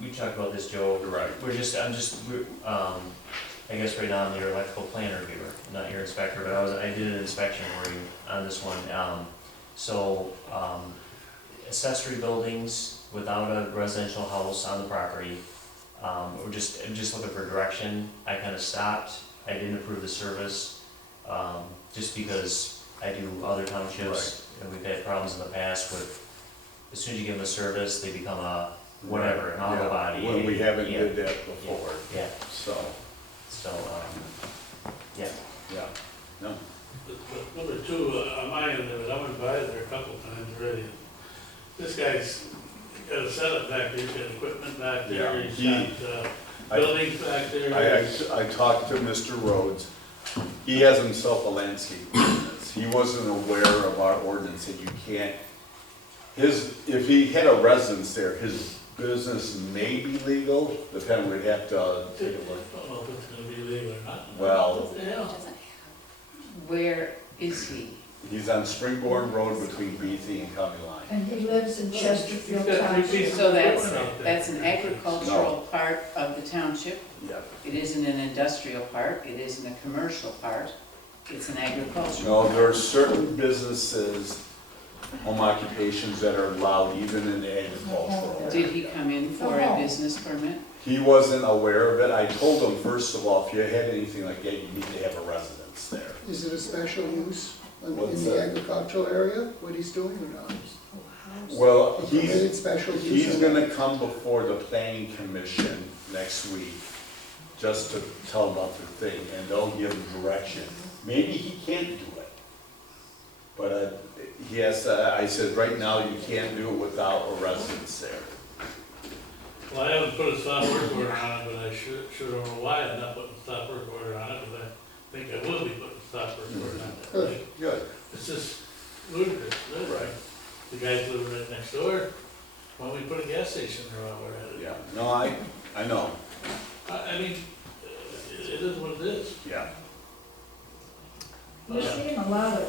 we talked about this, Joe. Right. I guess right now I'm your electrical plan reviewer, not your inspector, but I did an inspection for you on this one. Accessory buildings without a residential house on the property, I'm just looking for direction. I kind of stopped, I didn't approve the service, just because I do other townships, and we've had problems in the past with, as soon as you give them a service, they become a whatever, an auto Yeah, body. when we haven't Yeah. did that before, Yeah, so, yeah. yeah, no. But number two, on my end of it, I went by there a couple times already. This guy's got a setup back there, he's got equipment back Yeah, there, he's got I- buildings back there. I talked to Mr. Rhodes, he has himself a landscape business, he wasn't aware of our ordinance that you can't, if he had a residence there, his business may be legal, depending, we'd have to take a I look. don't know if it's gonna be legal or not. Well- What the hell? Where is he? He's on Springborn Road between Beatty and County Line. And he lives in Chesterfield He's got three Township. pieces So of that's, equipment out there. that's an agricultural part of the township. Yeah. It isn't an industrial part, it isn't a commercial part, it's an agricultural. No, there are certain businesses, home occupations that are allowed even in the agricultural. Did he come in for a business permit? He wasn't aware of it. I told him, first of all, if you had anything like that, you need to have a residence there. Is it a special use in What's the that? agricultural area, what he's doing or not? Well, A permitted special use? he's or gonna not? come before the planning commission next week, just to tell about the thing, and they'll give him direction. Maybe he can't do it. But he has, I said, right now, you can't do it without a residence there. Well, I haven't put a stop work order on it, but I should know why I'm not putting a stop work order on it, because I think I will be putting a stop work order on that. Good. Right? Good. It's just ludicrous, really. Right. The guys live right next door, why don't we put a gas station there while we're at it? Yeah, no, I know, I mean, it is what it is. yeah. We're seeing a lot of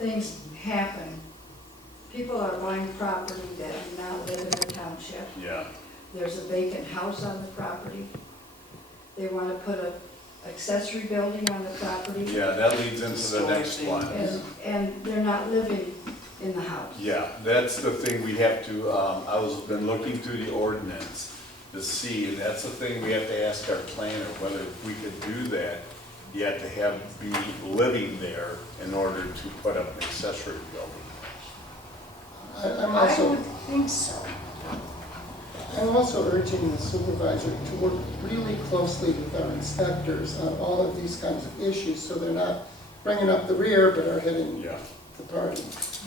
things happen. People are buying property that do not live in the township. Yeah. There's a vacant house on the property. They want to put a accessory building on the property. Yeah, that leads into the next one. And they're not living in the house. Yeah, that's the thing we have to, been looking through the ordinance, to see, and that's the thing we have to ask our planner, whether we could do that, you have to be living there in order to put up an accessory building. I'm I also, would think so. I'm also urging the supervisor to work really closely with our inspectors on all of these kinds of issues, so they're not bringing up the rear, but are hitting Yeah. the party.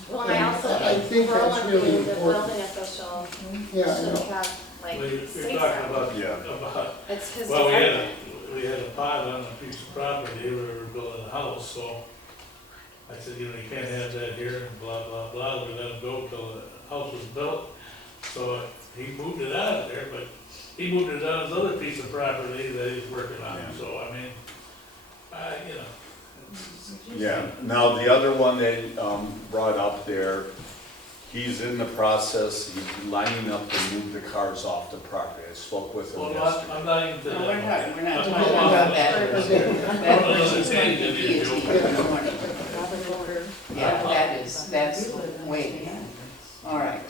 Well, and I also I think we're that's one really thing, the important. building official Yeah, I should know. have, like, You're say talking so. about, Yeah. It's his well, department. we had a pot on a piece of property, we were building a house, so I said, you can't have that here, and blah, blah, blah, we let it go till the house was built. So he moved it out of there, but he moved it on his other piece of property that he's working on, Yeah. so I mean, Yeah, now the other one that brought up there, he's in the process, he's lining up to move the cars off the property. I spoke with him well, yesterday. I'm not even. No, we're not I'm talking talking about that. That Well, was it's just going to changed, be it is. in the morning. Yeah, that's way beyond. All right,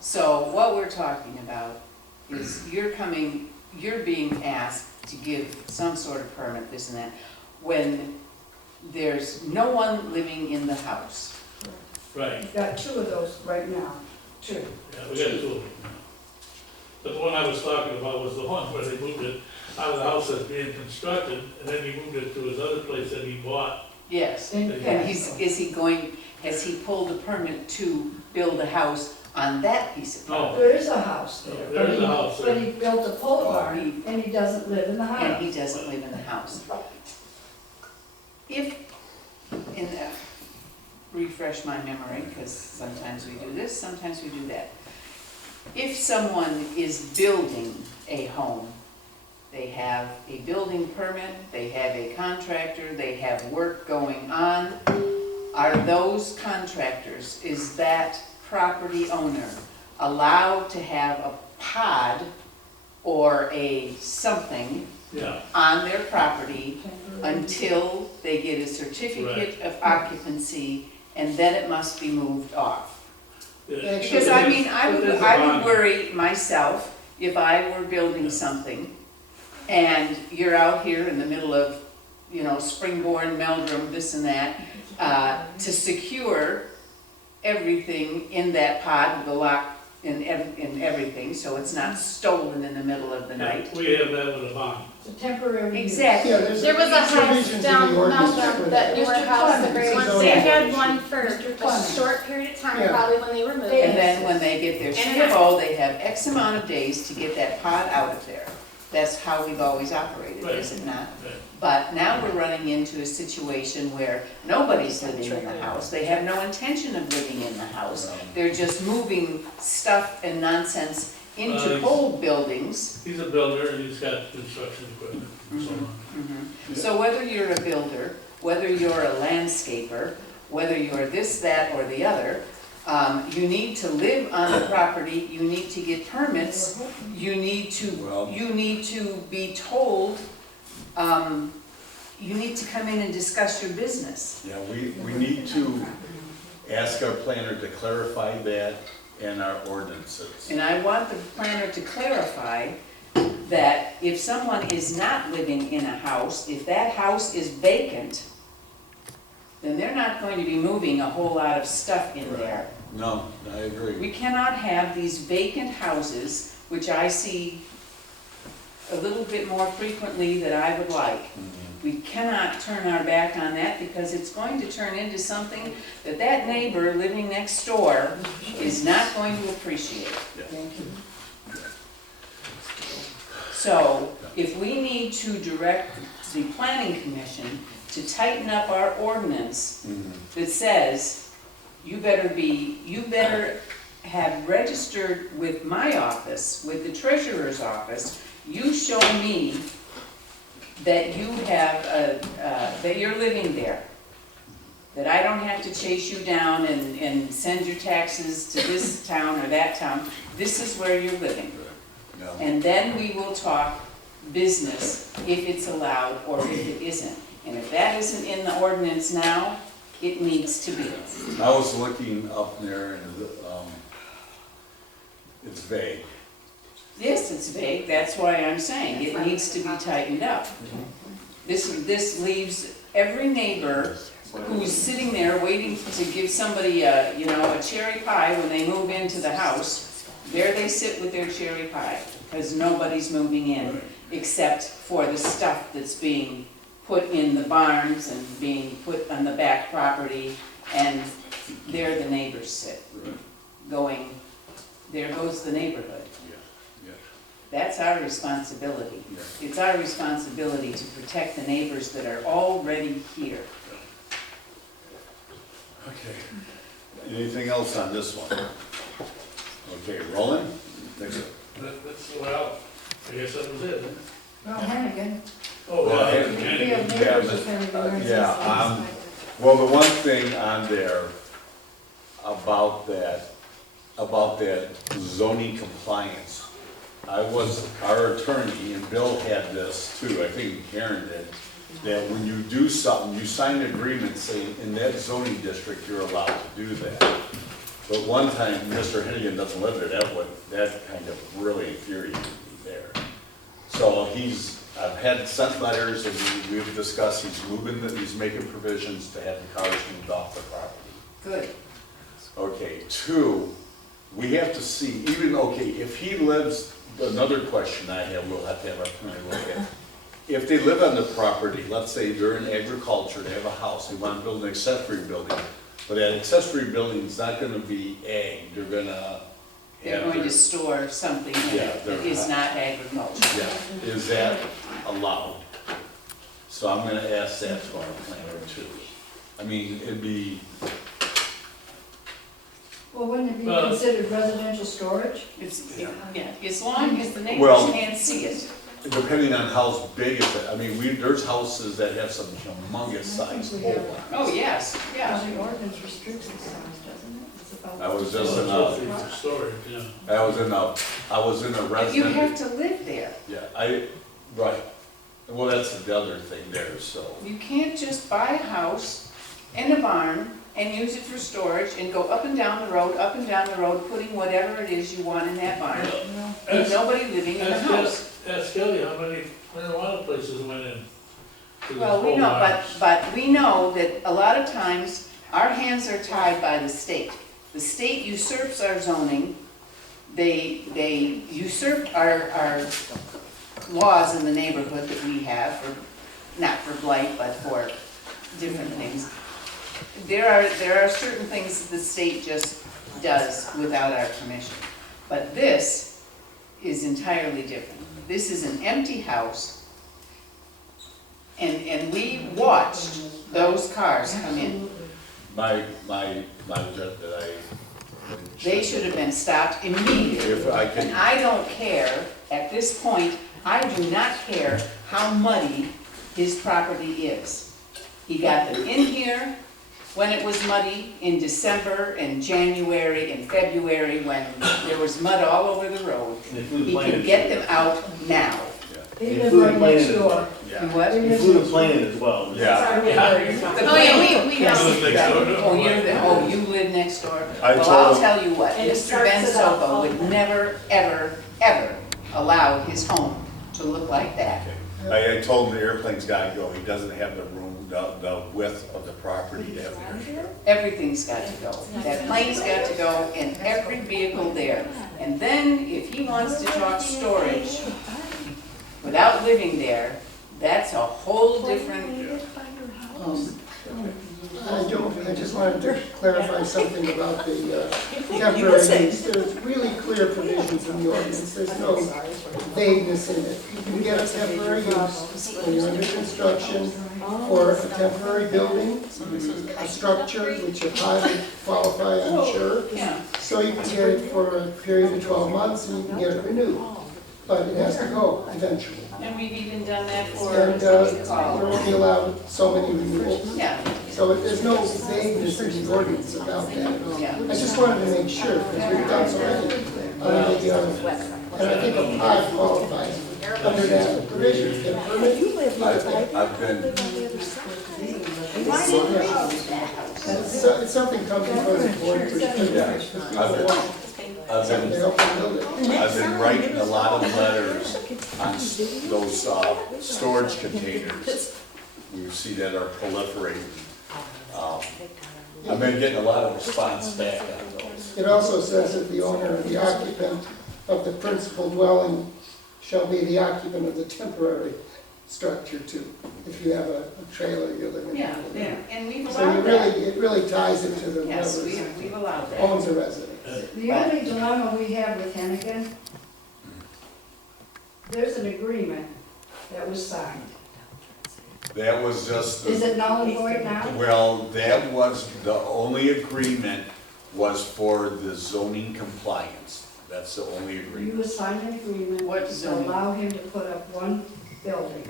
so what we're talking about is you're being asked to give some sort of permit, this and that, when there's no one living in the house. Right, We've got two of those right now, two. yeah, we got two of them. But the one I was talking about was the one where they moved it out of the house that's being constructed, and then he moved it to his other place that he bought. Yes, In and Casco. has he pulled a permit to build a house on that piece of property? No, There is a house there. There is a house there. But he built a pole barn, and he doesn't live in the And house. he doesn't live in the house. If, refresh my memory, because sometimes we do this, sometimes we do that. If someone is building a home, they have a building permit, they have a contractor, they have work going on, are those contractors, is that property owner allowed to have a pod or a something yeah, on their property until they get a certificate of occupancy, and then it must be moved off? yeah. Because I mean, I But would there's a bond. worry myself if I were building something and you're out here in the middle of, Springborn, Meldrum, this and that, to secure everything in that pod with a lock and everything, so it's not stolen in the middle of the night. We have that with a bond. It's a temporary use. Exactly. Yeah, there's There was a house provisions in the down ordinance for Meldrum, that. that newer Mr. house, the Clemens. great one, Zoning they had ordinance. one for Mr. a Clemens. short period of time, Yeah. probably when they were moving. And then when they get their In and CFO, they have X amount of days to get that pod out of there. That's how we've always operated, is it not? Right. But now we're running into a situation where nobody's living in the house. They have no intention of living in the house. They're just moving stuff and nonsense into old buildings. He's a builder and he's got construction equipment and so on. So whether you're a builder, whether you're a landscaper, whether you're this, that, or the other, you need to live on the property, you need to get permits, you need to be told, you need to come in and discuss your business. Yeah, we need to ask our planner to clarify that in our ordinances. And I want the planner to clarify that if someone is not living in a house, if that house is vacant, then they're not going to be moving a whole lot of stuff in there. No, I agree. We cannot have these vacant houses, which I see a little bit more frequently than I would like. We cannot turn our back on that because it's going to turn into something that that neighbor living next door is not going to appreciate. So if we need to direct the planning commission to tighten up our ordinance that says you better have registered with my office, with the treasurer's office, you show me that you have that you're living there, that I don't have to chase you down and send your taxes to this town or that town. This is where you're living. No. And then we will talk business if it's allowed or if it isn't. And if that isn't in the ordinance now, it needs to be. I was looking up there and it's vague. Yes, it's vague, that's why I'm saying it needs to be tightened up. This leaves every neighbor who's sitting there waiting to give somebody a cherry pie when they move into the house. There they sit with their cherry pie, because nobody's moving in, except for the stuff that's being put in the barns and being put on the back property, and there the neighbors sit, going, there goes the neighborhood. That's our responsibility. It's our responsibility to protect the neighbors that are already here. Okay. Anything else on this one? Okay, Roland? Next. Well, I guess that was it. Well, Hannigan, Oh, Well, well, we Jenny. have neighbors if anybody wants Yeah, to. well, the one thing on there about that zoning compliance, our attorney, and Bill had this too, I think Karen did, that when you do something, you sign an agreement saying in that zoning district, you're allowed to do that. But one time, Mr. Hennigan doesn't live there, that kind of really infuriated me there. So I've had sent letters, and we've discussed, he's making provisions to have the cars moved off the property. Good. Okay, two, we have to see, if he lives, another question I have, we'll have to have our attorney look at. If they live on the property, let's say they're in agriculture, they have a house, they want to build an accessory building, but that accessory building is not gonna be ag, they're Going to store something in Yeah, it that is not agriculture. Yeah, is that allowed? So I'm gonna ask that to our planner too. I mean, it'd be, Well, wouldn't it be Well- considered residential storage? Yeah, as long as the Well- neighbors can't see it. depending on how big is it, I mean, there's houses that have some humongous size We pole have- barns. Oh, yes, Well, yeah. the ordinance restricts the size, doesn't it? It's about. I was just in Well, a, it's for storage, yeah. I was in a But you have resident, to live there. yeah, right. Well, that's the other thing there, so. You can't just buy a house and a barn and use it for storage and go up and down the road, putting whatever it is you want in that barn. Well, With nobody living in the house. Ask Kelly how many marijuana places went in. to this Well, we whole know, line. but we know that a lot of times, our hands are tied by the state. The state usurps our zoning, they usurp our laws in the neighborhood that we have, not for blight, but for different things. There are certain things that the state just does without our permission. But this is entirely different. This is an empty house, and we watched those cars come in. My jet that They should have been stopped immediately. If I can- And I don't care, at this point, I do not care how muddy his property is. He got them in here when it was muddy, in December and January and February, when there was mud all over the road. He can get them out now. They You live flew the right plane next in. door. You what? You flew the plane in as well. Yeah, The Oh, yeah, plane- we know. Oh, you live next door? I Well, told I'll him- tell you what, And it Mr. starts Ben it out Soko all would the time. never, ever, ever allow his home to look like that. I told him the airplane's gotta go, he doesn't have the room, the width of the property to have air. Everything's got to go. That plane's got to go and every vehicle there. And then if he wants to talk storage without living there, that's a whole different, I just wanted to clarify something about the temporary use. There's really clear provisions in the ordinance, there's no vagueness in it. You can get a temporary use when you're under construction for a temporary building, a structure which you highly qualify, I'm sure. yeah. So you can get it for a period of 12 months and you can get it renewed, but it has to go eventually. And we've even done that for, And we're only allowed so many renewals. yeah, So there's no vagueness in the ordinance about that at all. yeah. I just wanted to make sure, because we've done so many on the other. And I think a pod qualifies under that provision, get a permit. I've been, It's something comes before the board pretty quickly. yeah, I've been, They don't build it. I've been writing a lot of letters on those, storage containers. We see that are proliferating. I've been getting a lot of response back on those. It also says that the owner or the occupant of the principal dwelling shall be the occupant of the temporary structure too. If you have a trailer you're living in. Yeah, yeah, and we've So you allowed that. it really ties into the Yes, whoever we've allowed that. owns a residence. The only dilemma we have with Hennigan, there's an agreement that was signed. That was just. Is it null and void now? Well, that was, the only agreement was for the zoning compliance. That's the only agreement. You assigned an agreement What to zoning? allow him to put up one building.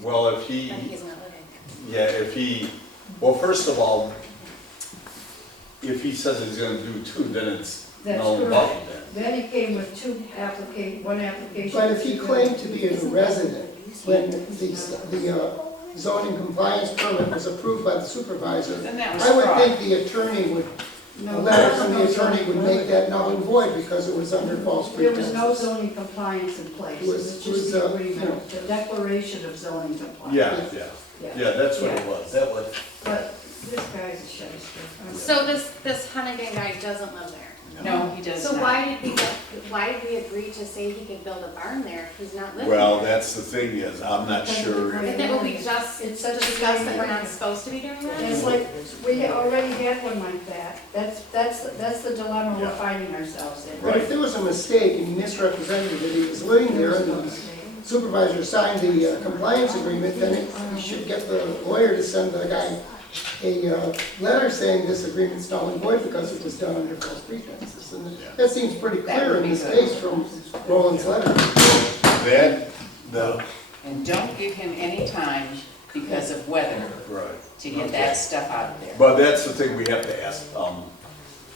Well, if But he, he's not living. yeah, if he, well, first of all, if he says he's gonna do two, then it's That's null and correct. void then. Then he came with one application. But if he claimed to be a resident, when the zoning compliance permit was approved by the supervisor, Then that was I would fraud. think the attorney would, a No, letter from the attorney would make that null and void because it was under false There was pretenses. no zoning compliance in place. It It was- was it was, just the you know. agreement, the declaration of zoning compliance. Yeah, yeah, that's what it was. That was, But this guy's a shyster. So this Hunnigan guy doesn't live there. No, he does not. So why did we agree to say he could build a barn there if he's not living well, there? that's the thing is, I'm not sure. Isn't that what we just It's such a discussed that we're not thing. supposed to be doing that? It's like, we already had one like that. That's the dilemma we're Yeah. finding ourselves in. But if there was a mistake and he misrepresented that he was living there and the supervisor signed the compliance agreement, then he should get the lawyer to send the guy a letter saying this agreement's null and void because it was done under false pretenses. And that seems pretty clear in this case from Roland's letter. That, the, And don't give him any time because of weather right. to get that stuff out of there. But that's the thing we have to ask,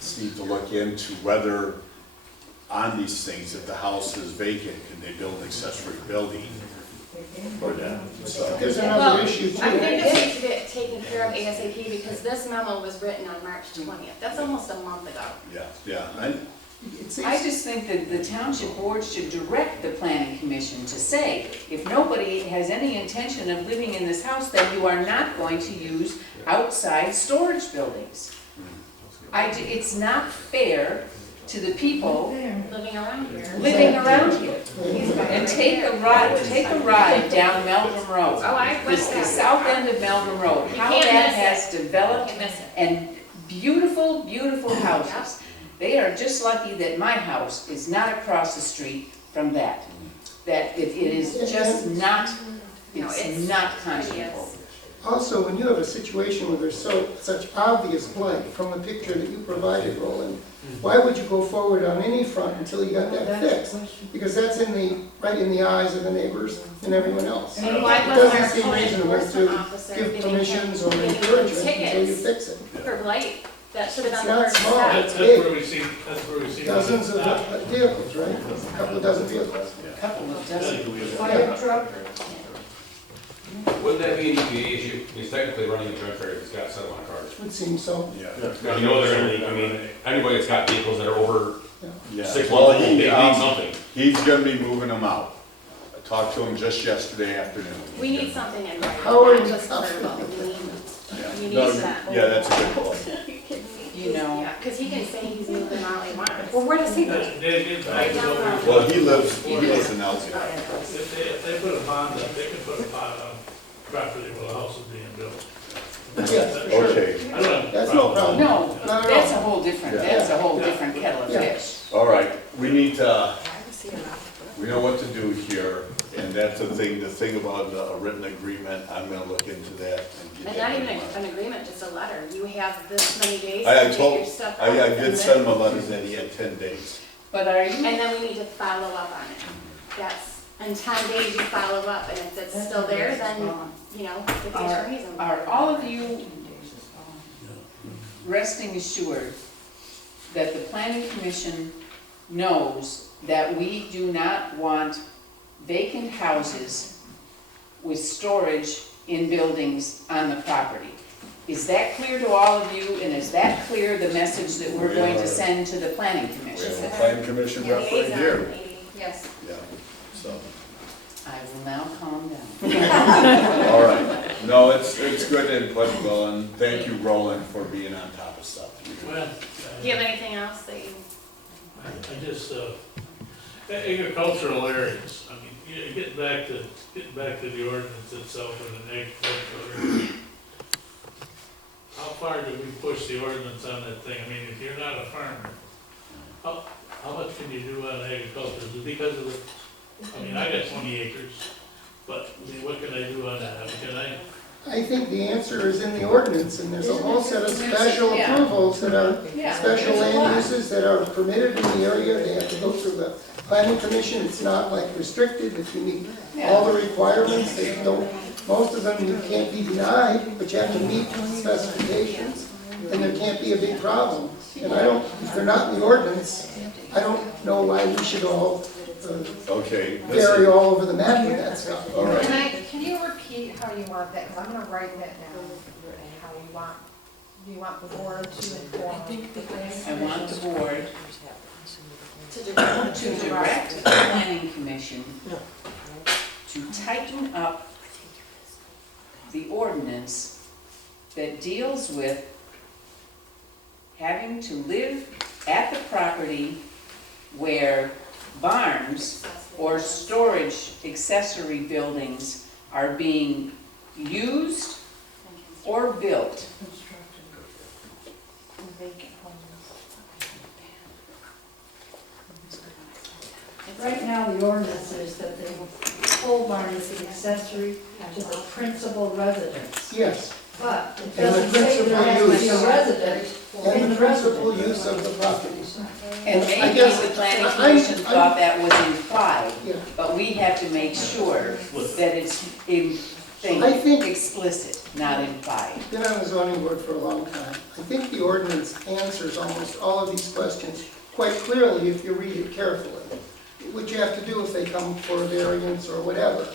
Steve to look into whether on these things, if the house is vacant, can they build an accessory building for that? So, There's Well, another issue too. I think this needs to get taken care of ASAP because this memo was written on March 20th. That's almost a month ago. yeah, It seems- I just think that the township board should direct the planning commission to say, if nobody has any intention of living in this house, then you are not going to use outside storage buildings. It's not fair to the people Living around here. living around here. And take a ride down Melbourne Road. Oh, I went This, the there. south end of Melbourne Road, You how can't that miss it. has developed Can't miss it. and beautiful, beautiful houses. They are just lucky that my house is not across the street from that. That it is just not, No, it's not hideous. conscionable. Also, when you have a situation where there's such obvious blight from the picture that you provided, Roland, why would you go forward on any front until you got that fixed? Because that's right in the eyes of the neighbors and everyone else. And It why wasn't doesn't our seem code reasonable enforcement to officer give giving permissions or him encouragement until you tickets fix it. for blight? That should have It's been the not first small, step. it's That's big. where we see. Dozens of vehicles, right? A couple of dozen vehicles. Couple of dozen. Fire truck, Wouldn't that be an EPA issue? He's technically running a junkyard if he's got settlement cars. Would seem so. yeah. You know they're gonna, I mean, anybody that's got vehicles that are over Yeah. 6 Well, months old, they need something. he's gonna be moving them out. I talked to him just yesterday afternoon. We need something in writing, How are not you just verbal. Yeah. You need No, that. Yeah, that's a good point. You know, Yeah, because he can say he's moving them out he wants. Well, where does he live? They don't know. Well, he lives in Elgin. If they put a bond up, they can put a bond on property where the house is being built. Yes, for sure. Okay, I don't have a That's no problem. no, Not at that's a all. whole different, Yeah. that's a whole different kettle of Yeah. fish. all right, we need to, we know what to do here, and that's the thing about a written agreement, I'm gonna look into that and get And that. not even an agreement, just a letter. You have this many days I to get told, your stuff out. I and did then- send him a letter that he had 10 days. But are you, And then we need to follow up on it. That's, in 10 days you follow up, and if it's still there, then, you know, get the attorneys involved. are all of you resting assured that the planning commission knows that we do not want vacant houses with storage in buildings on the property? Is that clear to all of you, and is that clear the message that we're going to send to the planning We commission? have a planning commission rep right Liaison, here. maybe. Yes. Yeah, so, I will now calm down. all right. No, it's good input, Will, and thank you, Roland, for being on top of stuff. Well, Do you have anything else that you? I just, agricultural areas, I mean, getting back to the ordinance itself and the agricultural area. How far do we push the ordinance on that thing? I mean, if you're not a farmer, how much can you do on agriculture? Is it because of the, I mean, I got 20 acres, but I mean, what can I do on that? I mean, can I? I think the answer is in the ordinance, and there's a whole set of special Yeah. approvals that are Yeah, special there's a lot. land uses that are permitted in the area. They have to go through the planning commission. It's not like restricted. If you meet all the requirements, they don't, most of them you can't be denied, but you have to meet the specifications, and there can't be a big problem. And I don't, if they're not in the ordinance, I don't know why we should all Okay. vary all over the map with that stuff. All right. Can you repeat how you want that, because I'm gonna write that down, how you want, do you want the board to inform the planning? I want the board To to direct the planning commission to tighten up the ordinance that deals with having to live at the property where barns or storage accessory buildings are being used or built. Right now, the ordinance is that the pole barn is an accessory to the principal residence. Yes, But it And the doesn't say there has to be a principal resident in and the the principal residence. use of the properties. And I maybe guess the planning I'm- commission thought that was implied, Yeah. but we have to make sure that it's I think- explicit, not implied. Been on the zoning board for a long time. I think the ordinance answers almost all of these questions quite clearly if you read it carefully. What you have to do if they come for a variance or whatever.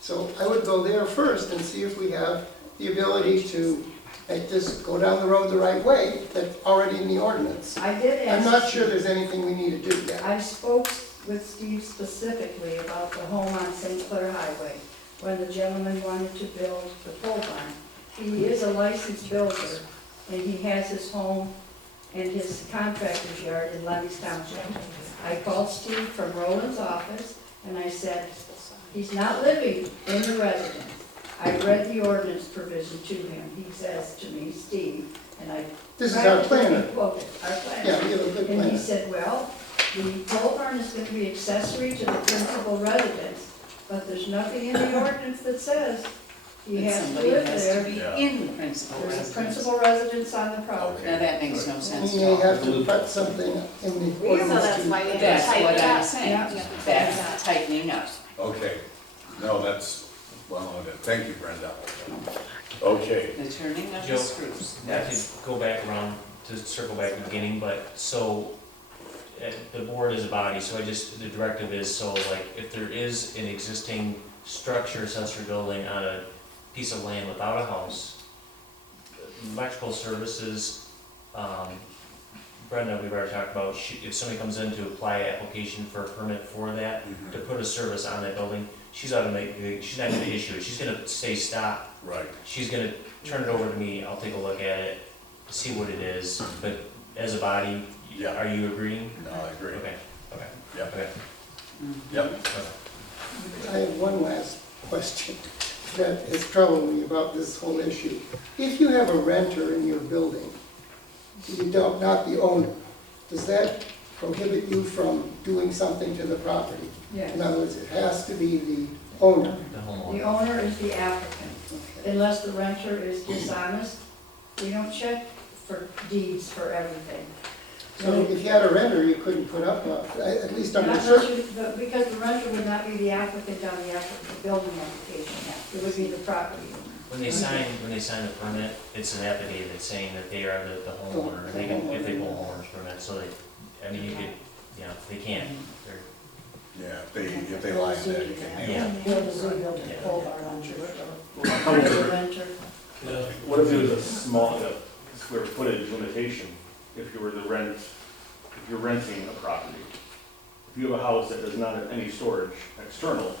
So I would go there first and see if we have the ability to make this go down the road the right way that's already in the ordinance. I did I'm ask. not sure there's anything we need to do yet. I spoke with Steve specifically about the home on St. Clair Highway, when the gentleman wanted to build the pole barn. He is a licensed builder, and he has his home and his contractor's yard in Levy's Township. I called Steve from Roland's office, and I said, he's not living in the residence. I read the ordinance provision to him. He says to me, Steve, and I. This is our planner. Quoted, our planner. Yeah, we have a good And he plan. said, well, the pole barn is going to be accessory to the principal residence, but there's nothing in the ordinance that says he That has to somebody live has to there. be Yeah. in the principal There's a residence. principal residence on the property. Now, that makes no sense We at may all. have to put something in the So ordinance that's to. why we have to That's tighten what it I'm up. saying, Yeah. that's tightening up. Okay, no, that's, well, thank you, Brenda. Okay, The turning of Joe, the screws. Not to go back around, to circle back to the beginning, but so, the board is a body, so the directive is, so like, if there is an existing structure, accessory building on a piece of land without a house, electrical services, Brenda, we've already talked about, if somebody comes in to apply an application for a permit for that, to put a service on that building, she's not gonna issue it, she's gonna say stop, right. she's gonna turn it over to me, I'll take a look at it, see what it is, but as a body, Yeah. are you agreeing? No, I agree. Okay, okay, Yep, okay. yep. I have one last question that has troubled me about this whole issue. If you have a renter in your building, you don't, not the owner, does that prohibit you from doing something to the property? In Yes. other words, it has to be the owner. The The homeowner. owner is the applicant. Okay. Unless the renter is dishonest, we don't check for deeds for everything. So if you had a renter, you couldn't put up, at least under Not certain. unless you- but because the renter would not be the applicant on the building application, it would be the property owner. When they sign the permit, it's an affidavit saying that they are the homeowner, and they can, if they pull a homeowner's permit, so they, I mean, you could, you know, they can't, they're, Yeah, if they lie on that, you can. yeah. Build a zoo, build a pole barn on your renter. What if it was small, square footage limitation if you were to rent, if you're renting a property. If you have a house that does not have any storage external,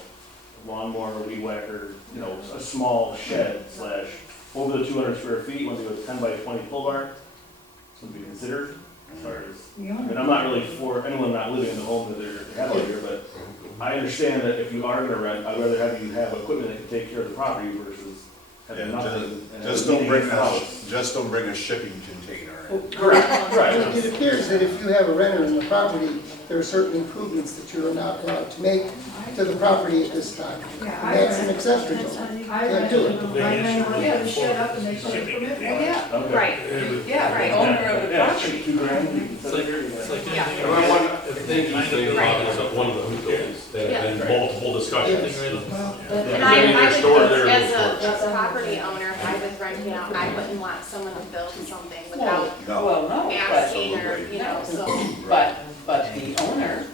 lawnmower, weed whacker, you know, a small shed slash over the 200 square feet, when they go 10 by 20 pull bar, something to be considered as far as, I mean, I'm not really for anyone not living in the home that they have out here, but I understand that if you are gonna rent, I'd rather have you have equipment that can take care of the property versus having Yeah, nothing. and just having don't bring in the a, house. just don't bring a shipping container in. Correct, right. It appears that if you have a renter in the property, there are certain improvements that you are not allowed to make to the property at this time. And that's an accessory building. I Can't do it. rent, my renter will put a shed up and they put a permit. Yeah, Okay. Right, yeah, the owner of the Yeah, property. $2,000, you can It's set like, it here, it's like Yeah. anything. Well, one- If I they think kind you of think it's about one of the hoop buildings, there have been multiple discussions. Well, Yeah. And I Maybe they're would stored think there as before. a property owner, if I was renting out, I wouldn't want someone to build something without No, Well, no, but, asking or, you know, so. but the owner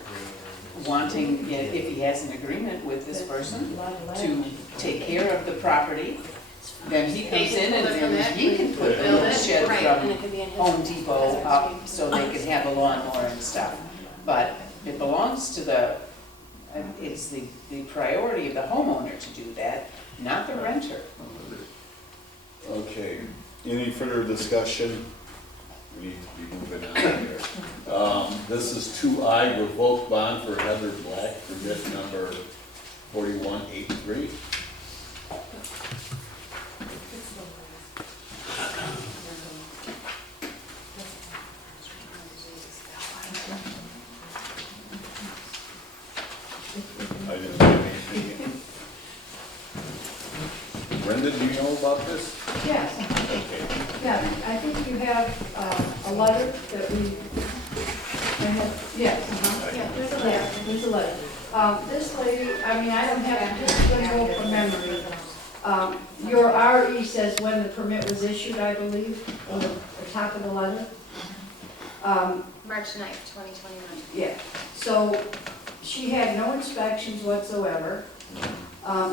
wanting, if he has an agreement with this person to take care of the property, then he They comes in can pull the and permit, he can put a build little it, shed right, and from it could be in his. Home Depot up so they can have a lawnmower and stuff. But it belongs to the, it's the priority of the homeowner to do that, not the renter. okay. Any further discussion? We need to be moving on here. This is 2I, revoke bond for Heather Black, permit number 4183. I didn't see anything. Brenda, do you know about this? Yes, Okay. yeah, I think you have a letter that we, I have, yes, Yeah, there's a yeah, letter. there's a letter. This lady, I mean, I don't have to just go from memory. Your RE says when the permit was issued, I believe, on the top of the letter. March 9th, 2021. Yeah, so she had no inspections whatsoever.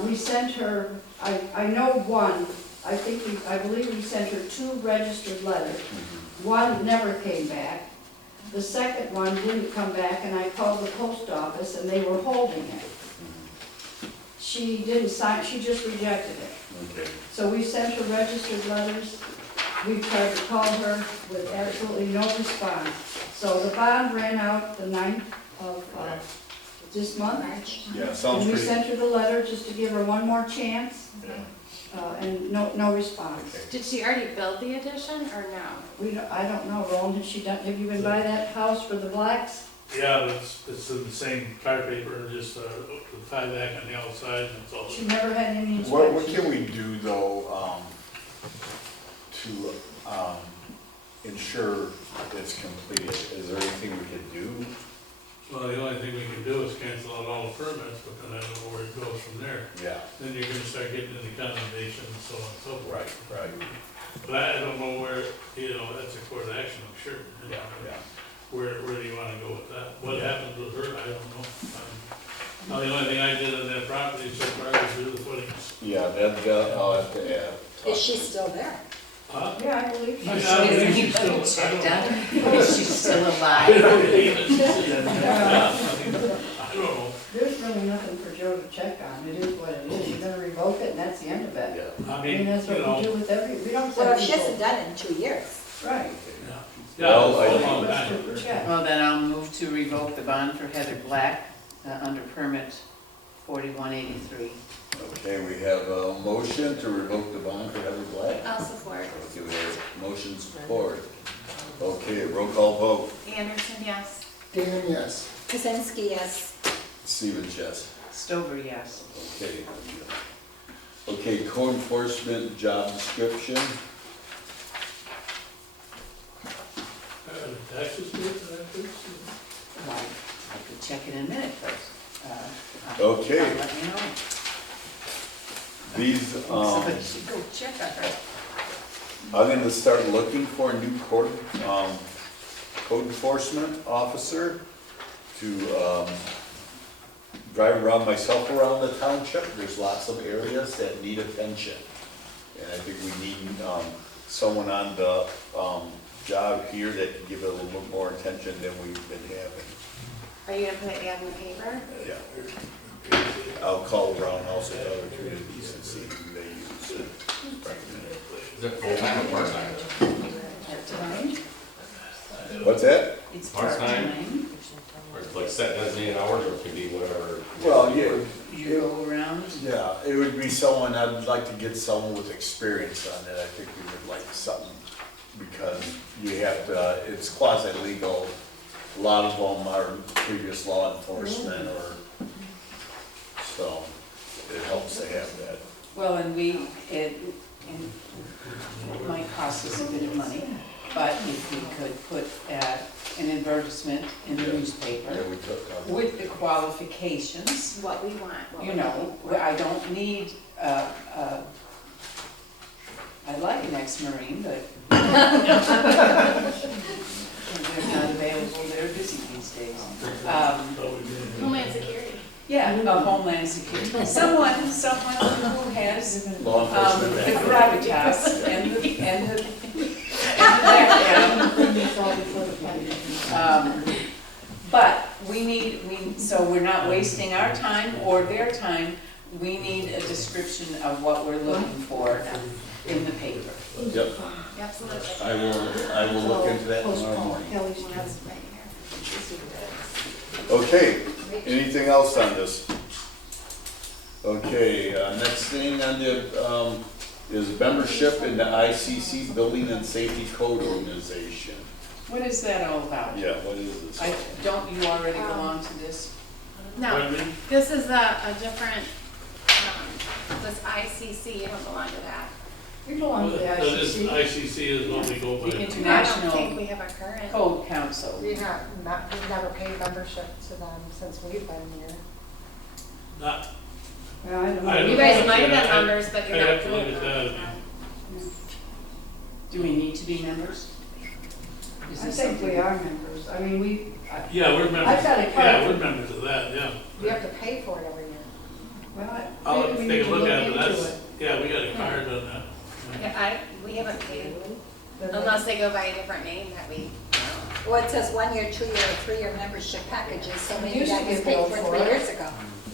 We sent her, I know one, I believe we sent her 2 registered letters. One never came back. The second one didn't come back, and I called the post office and they were holding it. She didn't sign, she just rejected it. Okay. So we sent her registered letters. We tried to call her with absolutely no response. So the bond ran out the 9th of this month. Yeah, sounds And we pretty. sent her the letter just to give her one more chance, and no response. Did she already build the addition or no? I don't know, Roland, have you been by that house for the Blacks? Yeah, but it's in the same tar paper, just the tie back on the outside and it's all. She never had any What inspections. can we do though, to, ensure it's completed? Is there anything we could do? Well, the only thing we can do is cancel out all the permits, but then I don't know where it goes from there. Yeah, Then you're gonna start getting into condemnation and so on and so forth. right. But I don't know where, you know, that's a court action, I'm sure. you know. Yeah. Where do you wanna go with that? What happens with her, I don't know. Now, the only thing I did on that property so far was do the footings. Yeah, I'll have to add. Is she still there? Huh? Yeah, I believe I she. don't think Is she's still, anybody I checked don't know. on her? Is she still I alive? don't know. There's really nothing for Joe to check on. It is what it is. You're gonna revoke it and that's the end of it. Yeah. I I mean, mean, that's you what we know, do with we don't Well, send if she hasn't people. done it in 2 years. Right. yeah, Well, it's I- a long time. Yeah. Well, then I'll move to revoke the bond for Heather Black under permit 4183. Okay, we have a motion to revoke the bond for Heather Black. I'll support. Okay, we have motion support. Okay, roll call vote. Anderson, yes. Dan, yes. Kazinsky, yes. Stevens, yes. Stover, yes. Okay. Okay, code enforcement job description. Taxes due to that, please? Well, I could check it in a minute, but, Okay. I'll let you know. These, Somebody should go check on her. I'm gonna start looking for a new code enforcement officer to, drive around myself around the township. There's lots of areas that need attention. And I think we need, someone on the, job here that can give it a little bit more attention than we've been having. Are you gonna put it ad in the paper? Yeah. I'll call around also to other communities and see who they use and recommend it. Is it full-time or part-time? Part-time. What's that? It's Part-time? part-time. Or it's like set designated hours, or it could be whatever? Well, yeah, You go around. yeah, it would be someone, I'd like to get someone with experience on it. I think we would like something, because you have to, it's quasi-legal. A lot of them are previous law enforcement or, so it helps to have that. Well, and it might cost us a bit of money, but if we could put an advertisement in the Yeah, newspaper we took, with the qualifications, What we want, what you we're know, looking for. I don't need, I like an ex-Marine, but they're not available, they're busy these days. Homeland Security. Yeah, a Homeland Security, someone who has law the enforcement. gravitas and the background. But so we're not wasting our time or their time, we need a description of what we're looking for in the paper. Yep, Absolutely. I will look into that tomorrow morning. Kelly's That's right here. Okay, anything else on this? Okay, next thing on the, is membership in the ICC Building and Safety Code Organization. What is that all about? Yeah, what is this? Don't you already belong to this? No, Pardon me? this is a different, this ICC, you don't belong to that. We belong to the So this ICC. ICC is what we go The by. I don't International think we have a current. Code Council. We've never paid membership to them since we've been here. Not, Well, I don't know. I don't You guys know. might have been I- members, but you're I not have to doing look at it. that. Do we need to be members? Is I this think something? we are members. I mean, Yeah, we're members. I've got a card. Yeah, we're members of that, yeah. You have to pay for it every year. well, I'll maybe we take need a to look look at it, into that's, it. yeah, we got a card on that. Yeah, we haven't paid, But unless they go by a different name that we, Well, it says 1 year, 2 year, or 3 year membership packages, so maybe Used to that was get paid billed for for 3 it. years ago.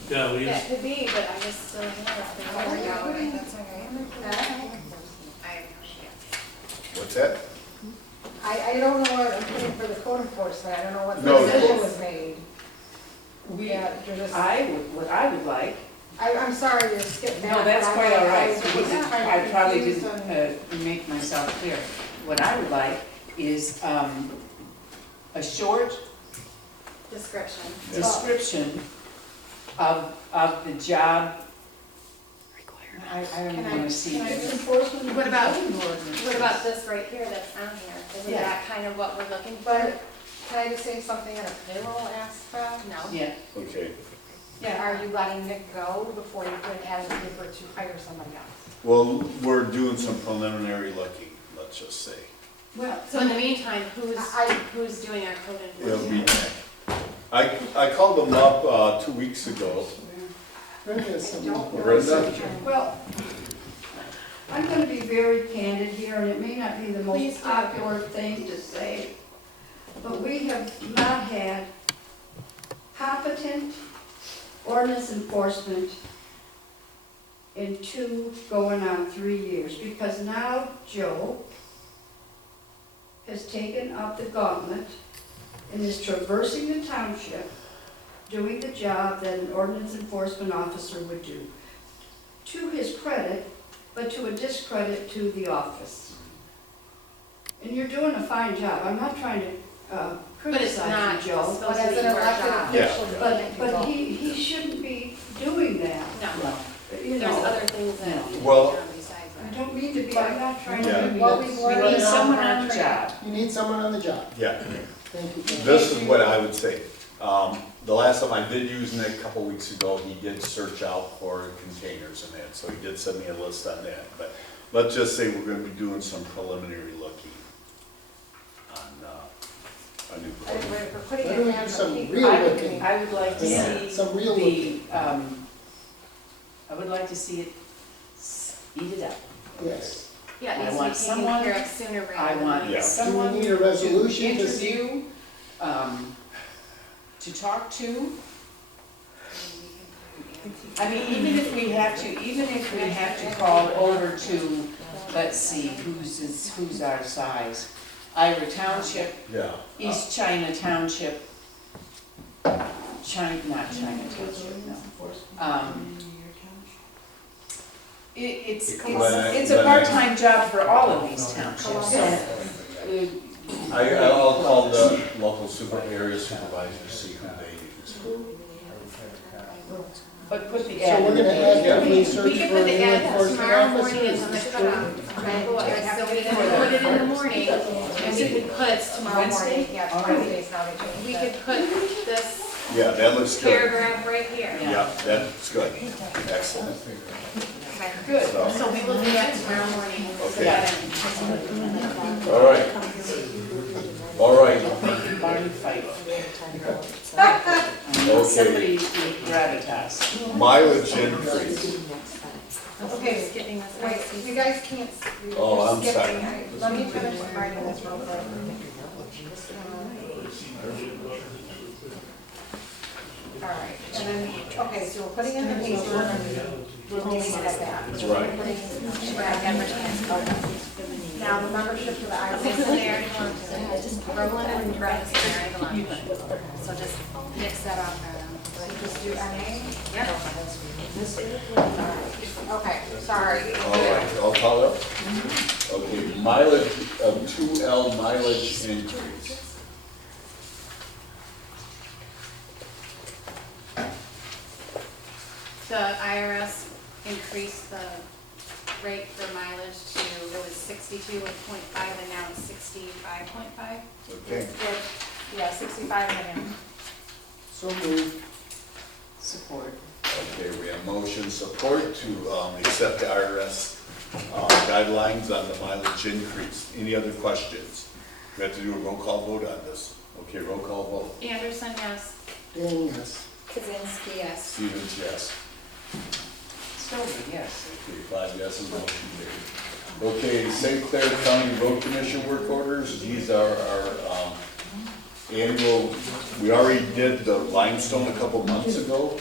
Yeah, we yeah, used, it could be, but I just still have it. There we go. That's okay. I, What's that? I don't know what I'm paying for the code enforcement, I don't know what No. the decision was made. We, Yeah, you're just, what I would like, I'm sorry, you're skipping back. no, that's but quite all right. I was just kind I of probably confused didn't on- make myself clear. What I would like is a short description. description of the job. I don't Can even I- want to see can I it. Enforcement of What about- zoning ordinance. What about this right here that's on here? Isn't Yeah. that kind of what we're looking for? But can I just say something in a payroll aspect? No. Yeah, Okay, Are you letting it go before you put an ad in the paper to hire somebody else? well, we're doing some preliminary looking, let's just say. Well, So in the meantime, who's doing our code It'll be enforcement? back. I called them up, 2 weeks ago. Brenda has some report. Brenda? well, I'm gonna be very candid here, and it may not be the Please most do. popular thing to say, but we have not had competent ordinance enforcement in 2 going on 3 years, because now Joe has taken up the gauntlet and is traversing the township, doing the job that an ordinance enforcement officer would do. To his credit, but to a discredit to the office. And you're doing a fine job. I'm not trying to But it's criticize not you, Joe, supposed But to as be an your elected job. Yeah. official, you can't do but both. he shouldn't be doing that, No, you there's know. other things that need to be Well- done besides I that. don't mean to be, I'm not trying Yeah. to be. Well, we've we learned need it all someone in our on the training. job. You need someone on the job. Yeah. Thank you. Brenda. This is what I would say. The last time I did use Nick a couple weeks ago, he did search out for containers and that, so he did send me a list on that. But let's just say we're gonna be doing some preliminary looking on, a new And code. we're putting Why it don't we in do the some paper. real looking? I would like to Yeah, see some real the, I would like to see it speeded up. Yes. Yeah, I it needs want to be taken someone- care of sooner rather than I want later. Yeah. someone Do we need a resolution to to see- interview, to talk to. I mean, even if we have to call over to, let's see, who's our size? Ira Township, Yeah. East China Township, not China Township, no. It's a part-time job for all of these townships, so, I'll call the local area supervisor, see who they use. but put the So ad we're in the gonna paper. actively We search can for put a the new ad enforcement tomorrow morning is officer? on the cutoff. Right, so we can put it in the morning, and we could put, Tomorrow morning, yeah, Tuesdays now they change we that. could put this Yeah, that looks good. paragraph right here. Yeah, that's good. Excellent. Okay. Good. So we will do that tomorrow morning. Okay. All right. All right. Making barn fight. Okay. Somebody with gravitas. Mileage increase. Okay, Skipping this. wait, you guys can't. you're Oh, I'm skipping. sorry. Let me finish writing this real quick. All right, and then, okay, so we're putting in the paper, we're leaving it at that. Right. Now, the membership for the Okay, so IRS. they already want to, Roland and Brett is already belong. So just mix that off there. Just do NA? Yep. Okay, sorry. All right, I'll call up. Okay, mileage, 2L mileage increase. The IRS increased the rate for mileage to, it was 62.5 and now it's 65.5. Okay. Yeah, 65 million. So moved. Support. Okay, we have motion support to accept the IRS guidelines on the mileage increase. Any other questions? We have to do a roll call vote on this. Okay, roll call vote. Anderson, yes. Dan, yes. Kazinsky, yes. Stevens, yes. Stover, yes. Okay, 5 yeses, motion carried. Okay, St. Clair County Road Commission work orders. These are our annual, we already did the limestone a couple months ago,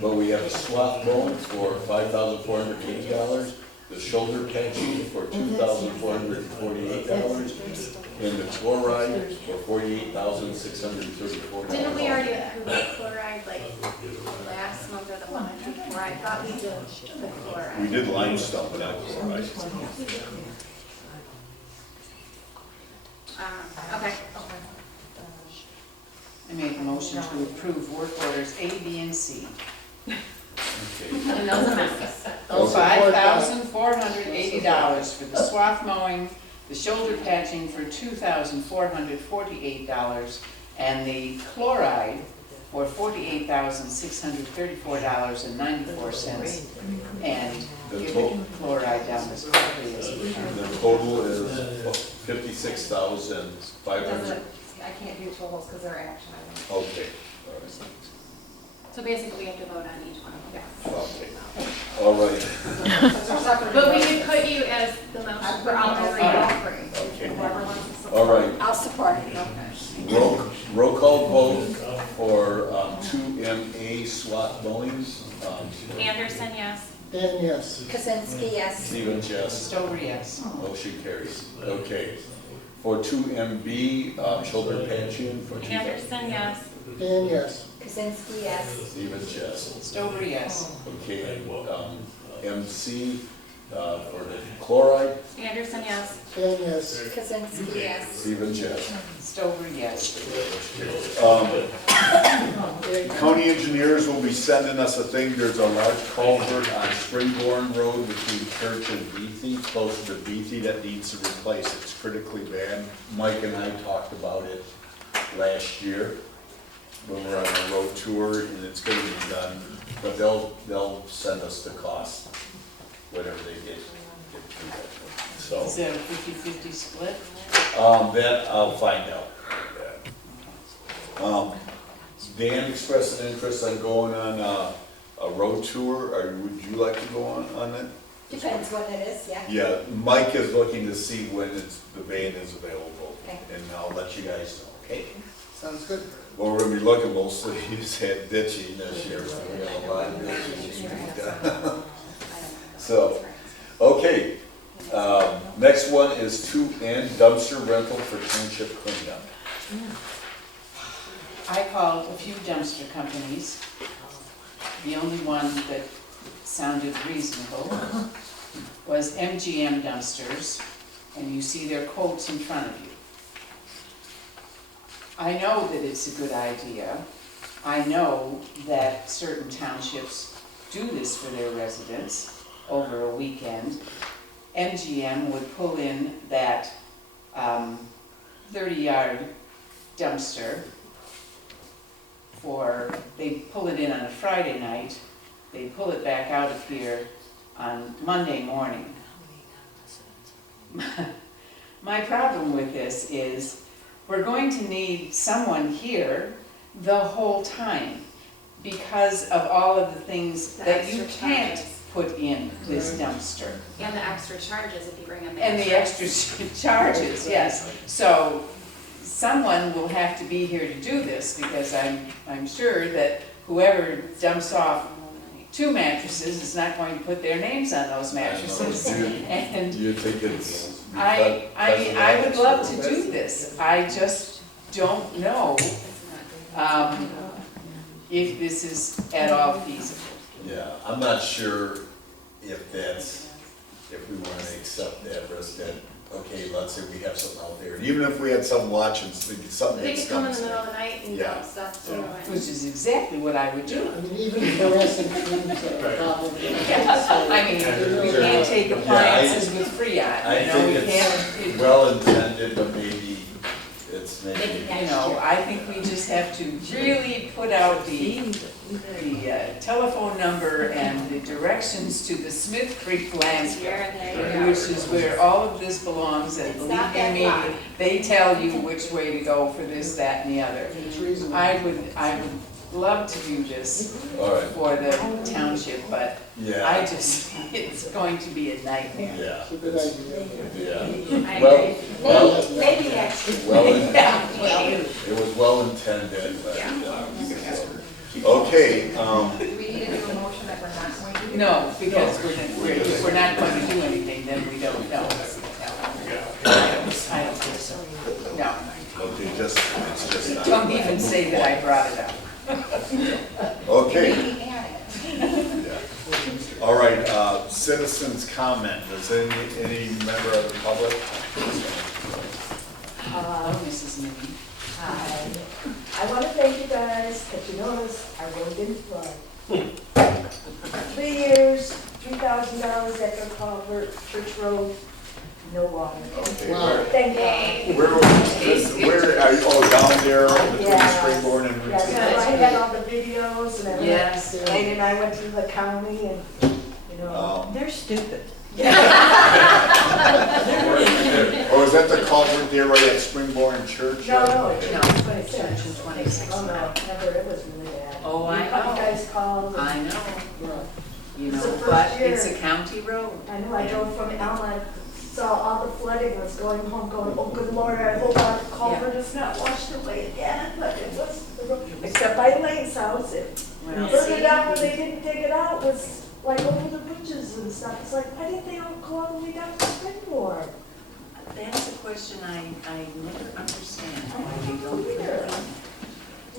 but we have a swap loan for $5,480, the shoulder patching for $2,448, and the chloride for $48,634. Didn't we already approve the chloride like last month or the month before? I thought we did the chloride. We did limestone, but not chloride. Okay. I make a motion to approve work orders A, B, and C. Okay. And those amounts. I'll support that. $5,480 for the swath mowing, the shoulder patching for $2,448, and the chloride for $48,634.94, and give the chloride down as quickly as we can. The total is 56,500. I can't do totals because they're action items. Okay, all right. So basically we have to vote on each one of them. Okay, all right. But we could put you as the motion I for all three. Okay. Whoever wants to support. All right, I'll support it. roll call vote for 2MA SWAT bowlings. Anderson, yes. Dan, yes. Kazinsky, yes. Stevens, yes. Stover, yes. Motion carries. Okay. For 2MB, shoulder patching for Anderson, yes. Dan, yes. Kazinsky, yes. Stevens, yes. Stover, yes. Okay, and MC for the chloride, Anderson, yes. Dan, yes. Kazinsky, yes. Stevens, yes. Stover, yes. County engineers will be sending us a thing, there's a large culvert on Springborn Road between Church and Beatty, close to Beatty, that needs to replace. It's critically bad. Mike and I talked about it last year when we were on a road tour, and it's gonna be done, but they'll send us the cost, whatever they get through that. So, Is that a 50-50 split? that I'll find out. Dan expressed an interest on going on a road tour, or would you like to go on it? Depends what it is, yeah. Yeah, Mike is looking to see when the van is available, Okay. and I'll let you guys know, okay? Sounds good. Well, we're gonna be looking mostly, you said ditching this year, so we have a lot of ditching to be done. So, okay, next one is to end dumpster rental for township cleanup. I called a few dumpster companies. The only one that sounded reasonable was MGM Dumpsters, and you see their quotes in front of you. I know that it's a good idea. I know that certain townships do this for their residents over a weekend. MGM would pull in that 30-yard dumpster they pull it in on a Friday night, they pull it back out of here on Monday morning. My problem with this is we're going to need someone here the whole time because of all of the things The that you extra can't charges. put in this dumpster. And the extra charges if you bring them in. And the extra charges, yes. So someone will have to be here to do this because I'm sure that whoever dumps off 2 mattresses is not going to put their names on those mattresses. And Do you think it's? I would love to do this. I just don't know if this is at all feasible. Yeah, I'm not sure if we wanna accept that risk that, okay, let's say we have something out there, and even if we had someone watching, something They that could come in the stumps middle there. of the night and Yeah. dump stuff, you know, and- Which is exactly what I would do. I mean, even fluorescent fumes are a problem. I mean, we can't take appliances with Freon, I you know, think we it's can't, well intended, but maybe it's maybe. you know, I think we just have to really put out the telephone number and the directions to the Smith Creek Land, Here and there you go. which is where all of this belongs, and It's not believe that me, far. they tell you which way to go for this, that, and the other. It's reasonable. I would love to do this All right, for the township, but I yeah, just, it's going to be a nightmare. yeah, It's a good idea. yeah. I Well, agree. well, Maybe next year. well, Yeah, well, it was well intended, but, Yeah. okay, Do we need to do a motion that we're not going to do? no, because if we're not going to do anything, then we don't know. I don't think so. No, okay, it's just not. don't even say that I brought it up. Okay, We add it. yeah. All right, citizens comment, does any member of the public? Oh, Mrs. Minnie. Hi. I want to thank you guys, but you notice I road didn't flood. 3 years, $3,000 at the culvert, Church Road, no water. Okay, Wow. Thank God. where are you, oh, down there between Yeah. Springborn and Route Yes, 2? I had all the videos and everything. Yes. Lane and I went to the county and, you know, They're stupid. Oh, is that the culvert there right at Springborn Church? No, no, it's No, 26. Section 26. Oh, no, never, it was really bad. Oh, I You know. guys called. and- I know, Right. you It's the know, first but year. it's a county road. I know, I drove from Elma, saw all the flooding, was going home, going, oh, good Lord, I hope our culvert is not washed away again, but it was, except by Lane's house, it Well, further down where they didn't dig it out was like over the bridges and stuff. It's like, why didn't they all go all the way down to Springboard? that's a question I never understand, why they I don't don't do either. that.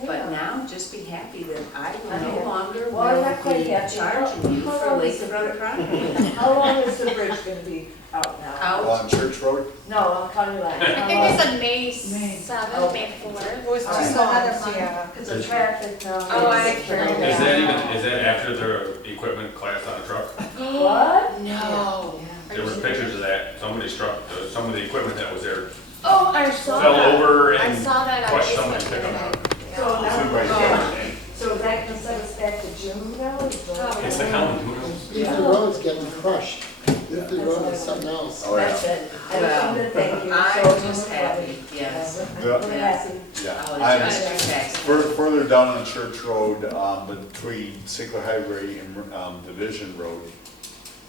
But now, just be happy that I I will know. no longer Well, I'm not will quite be happy. charging you How for long is the lakefront bridge? property. How long is the bridge gonna be out now? Out. On Church Road? No, on County Line. I think they said May May. 7th, May 4th. It was All right. just another month. Yeah, because of traffic now. Oh, I- it's very Is bad. that even, is that after the equipment class on a truck? What? No. There was pictures of that, somebody struck, some of the equipment that was there Oh, I saw fell that. over I and saw that on crushed Facebook somebody's the other pickup. day. So now, Somebody did. so is that gonna set us back to June now? It's the county, who knows? If the road's getting crushed, if the road is something else. Oh, yeah. That's it. I just wanted to thank you. I'm So just happy, yes. We're happy. Yeah. I'll I'm- adjust your tax. Further down on Church Road, between Sickler Highway and Division Road,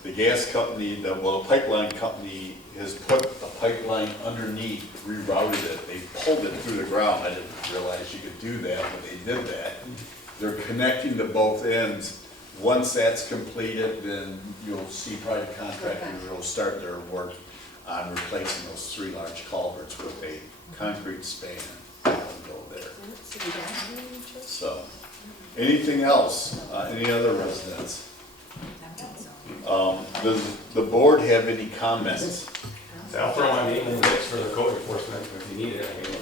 the gas company, the pipeline company has put a pipeline underneath, rerouted it. They pulled it through the ground. I didn't realize you could do that, but they did that. They're connecting to both ends. Once that's completed, then you'll see private contractors will start their work on replacing those 3 large culverts with a concrete span that will go there. So, anything else? Any other residents? Does the board have any comments? I'll throw my name in the mix for the code enforcement if you need it. I mean,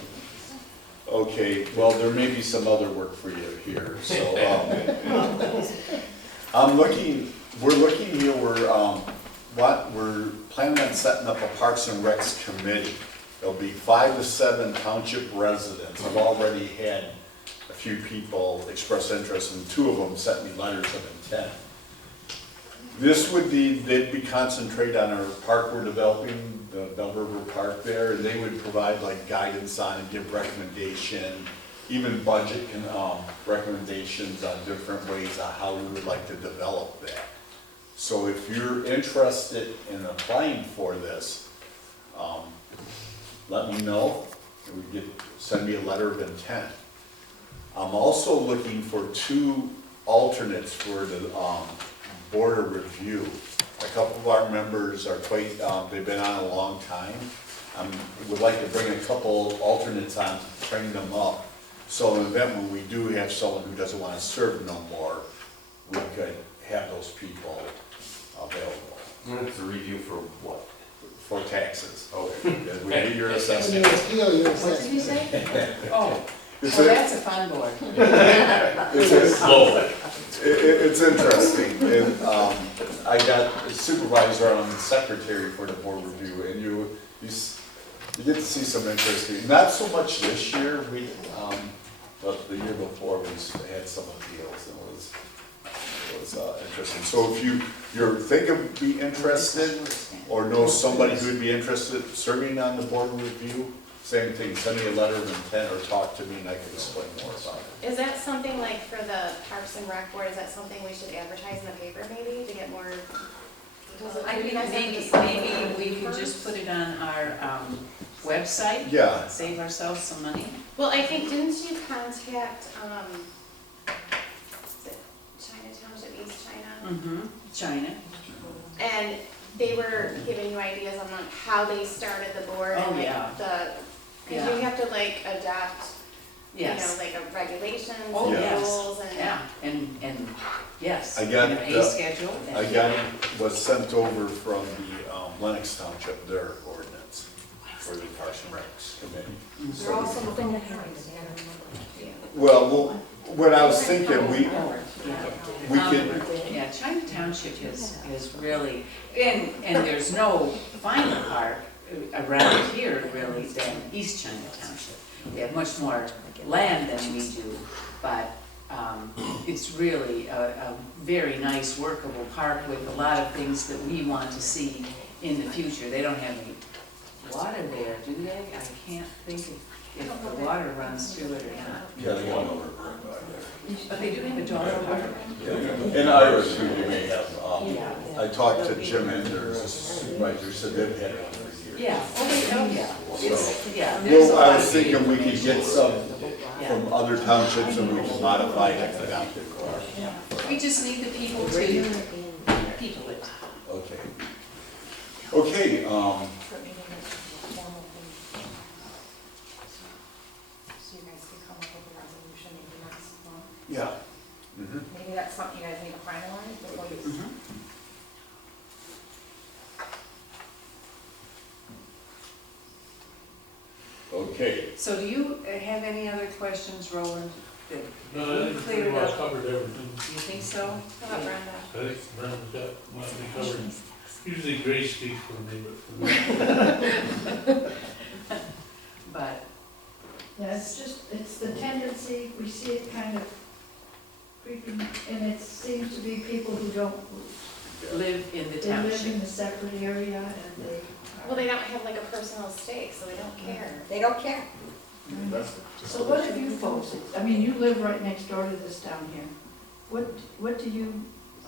Okay, well, there may be some other work for you here, so, we're looking here, we're planning on setting up a Parks and Recs committee. There'll be 5 to 7 township residents. I've already had a few people express interest, and 2 of them sent me letters of intent. This would be, they'd be concentrated on our park we're developing, the Bell River Park there, and they would provide like guidance on and give recommendation, even budget recommendations on different ways on how we would like to develop that. So if you're interested in applying for this, let me know, and send me a letter of intent. I'm also looking for 2 alternates for the board of review. A couple of our members are quite, they've been on a long time. Would like to bring a couple alternates on to train them up. So in the event when we do have someone who doesn't want to serve no more, we could have those people available. and it's a review for what? For taxes. Okay. We get your When you assessment. appeal your What did you assessment. say? Oh, It's well, a- that's a fun board. It's interesting, and I got a supervisor and secretary for the board review, and you get to see some interesting, not so much this year, but the year before we had some appeals, and it was interesting. So if you're thinking be interested, or know somebody who'd be interested serving on the board review, same thing, send me a letter of intent or talk to me and I can explain more about it. Is that something like for the Parks and Rec Board, is that something we should advertise in the paper maybe to get more? I'd be nice to just- Maybe we could just put it on our website, Yeah, save ourselves some money. Well, I think, didn't you contact, is it China Township, East China? Mm-hmm, China. And they were giving you ideas on like how they started the board Oh, and like yeah. cause you have to like adopt, you know, Yes. like a regulations Oh, and yes. rules and. Yeah, and yes. I got and a pay schedule. I got, was sent over from the Lennox Township, their ordinance for the Parks and Recs committee. You're also looking at Well, what I was thinking, we could, Yeah, China Township is really, and there's no finer park around here really than East China Township. They have much more land than we do, but it's really a very nice workable park with a lot of things that we want to see in the future. They don't have any water there, do they? I can't think if the water runs through it or not. yeah, they want over right by But they do have a dog park. there. In Irish, we may have, Yeah. I talked to Jim Enders, the supervisor, said they've had one for years. Yeah, oh, yeah. It's, yeah. there's a Well, I lot was of- thinking we could get some Yeah. from other townships and we can modify it for them. We just need the people to people it. Okay. Okay, So you guys can come up with a resolution maybe next month. yeah. Mhm. Maybe that's something you guys need to finalize before you. Okay, So do you have any other questions, Roland? That No, I we think we cleared pretty well up? covered everything. You think so? How about Brenda? I think Brenda's got, what we covered. Usually Grace speaks for me, but But, Yeah, it's the tendency, we see it kind of creeping, and it seems to be people who don't, live in the they live township. in a separate area and they. Well, they don't have like a personal stake, so they don't care. They don't care. So what have you folks, I mean, you live right next door to this town here. What do you,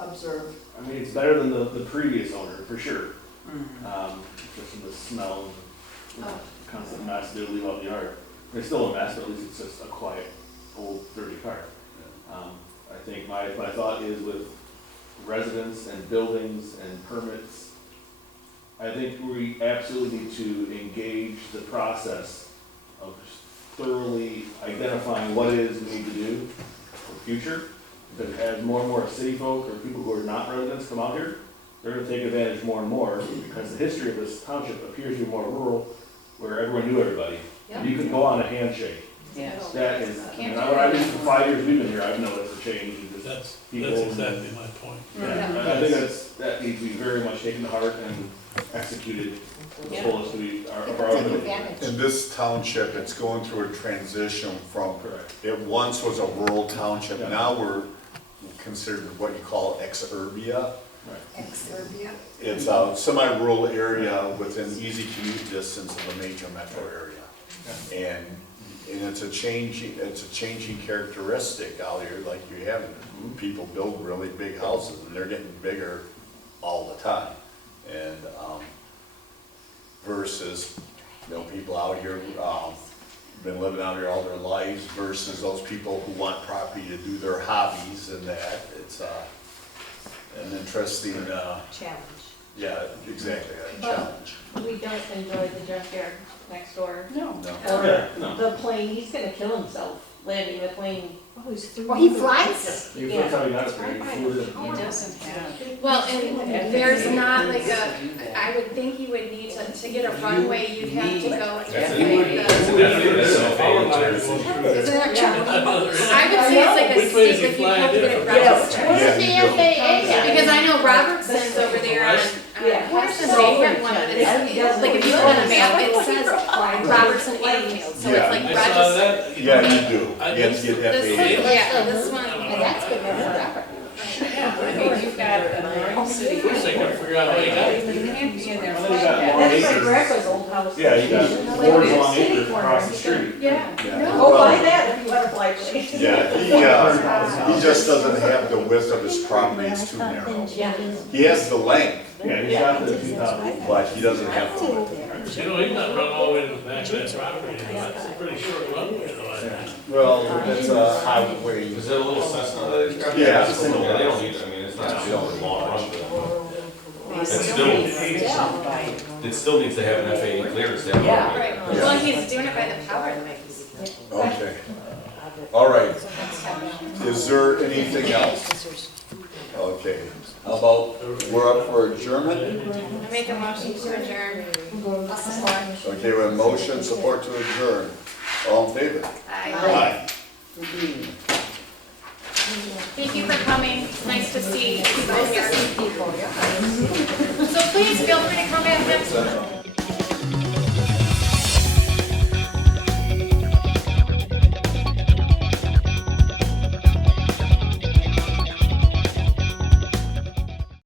observe. I mean, it's better than the previous owner, for sure. Mhm. Just from the smell and Oh. constant mess they leave out in the yard. It's still a mess, but at least it's just a quiet, old, dirty car. I think my thought is with residents and buildings and permits, I think we absolutely need to engage the process of thoroughly identifying what it is we need to do for the future. Because as more and more city folk or people who are not residents come out here, they're gonna take advantage more and more, because the history of this township appears to be more rural, where everyone knew everybody. Yeah. You can go on a handshake. Yes. That is, I mean, what I've been for 5 years we've been here, I've noticed a change in just That's people. exactly my point. Yeah, I think that needs to be very much taken to heart and executed to the Yeah. fullest of our People take ability. advantage. In this township, it's going through a transition from, Correct. it once was a rural township, Yeah. now we're considered what you call ex-urbia. Ex-Serbia. It's a semi-rural area within easy commute distance of a major metro area. And it's a changing characteristic out here, like you have, people build really big houses, and they're getting bigger all the time. And, versus, people out here, been living out here all their lives, versus those people who want property to do their hobbies and that. It's, an interesting, Challenge. yeah, exactly, a challenge. We don't enjoy the junkyard next door. No. No. Yeah, no. The plane, he's gonna kill himself landing the plane. Oh, he's through. Well, he flies? You first time you got it, you flew it in. He doesn't have. Well, and there's not like I would think you would need to get a runway, you'd have to go. That's like a- the- Our line is going through. Is that true? Another- I would say it's like a Which way is stick, he if you have to get it flying right. different? Where's the Yeah, you do. FAA? Because I know Robertson's over there on, Yeah. Hudson, they have one, but it's, like if you look on a map, it says Robertson Airfield, so it's like I saw registered. that. Yeah, you do. I You have to get This, FAA. yeah, this one. And that's good forever. Yeah, I mean, you've got a North City. First I couldn't figure out how you got it. You can't be in there. Well, then you got like long that. That's my acres. grandpa's old house. Yeah, you got four long acres across the street. Yeah. Yeah. Go buy that if you want a fly plane. Yeah, he just doesn't have the width of his property, it's too narrow. Yeah. He has the length, Yeah, he's got the 2,000. but he doesn't have the width. You know, he's not run all the way to the back of that property, that's a pretty short runway, though, I think. Well, it's a highway. Is it a little Cessna that he's got? Yeah. It's a single, yeah, they don't need, I mean, it's not a long run for them. They It's still still- need station by. It still needs to have an FAA clearance to have. Yeah. Right, Yeah. well, he's doing it by the power. Okay. All right. Is there anything else? Okay. How about, we're up for adjournment? I make a motion to adjourn. Okay, we have motion, support to adjourn. All in favor? Aye. Aye. Thank you for coming, nice to see people here. So please feel free to come back next time.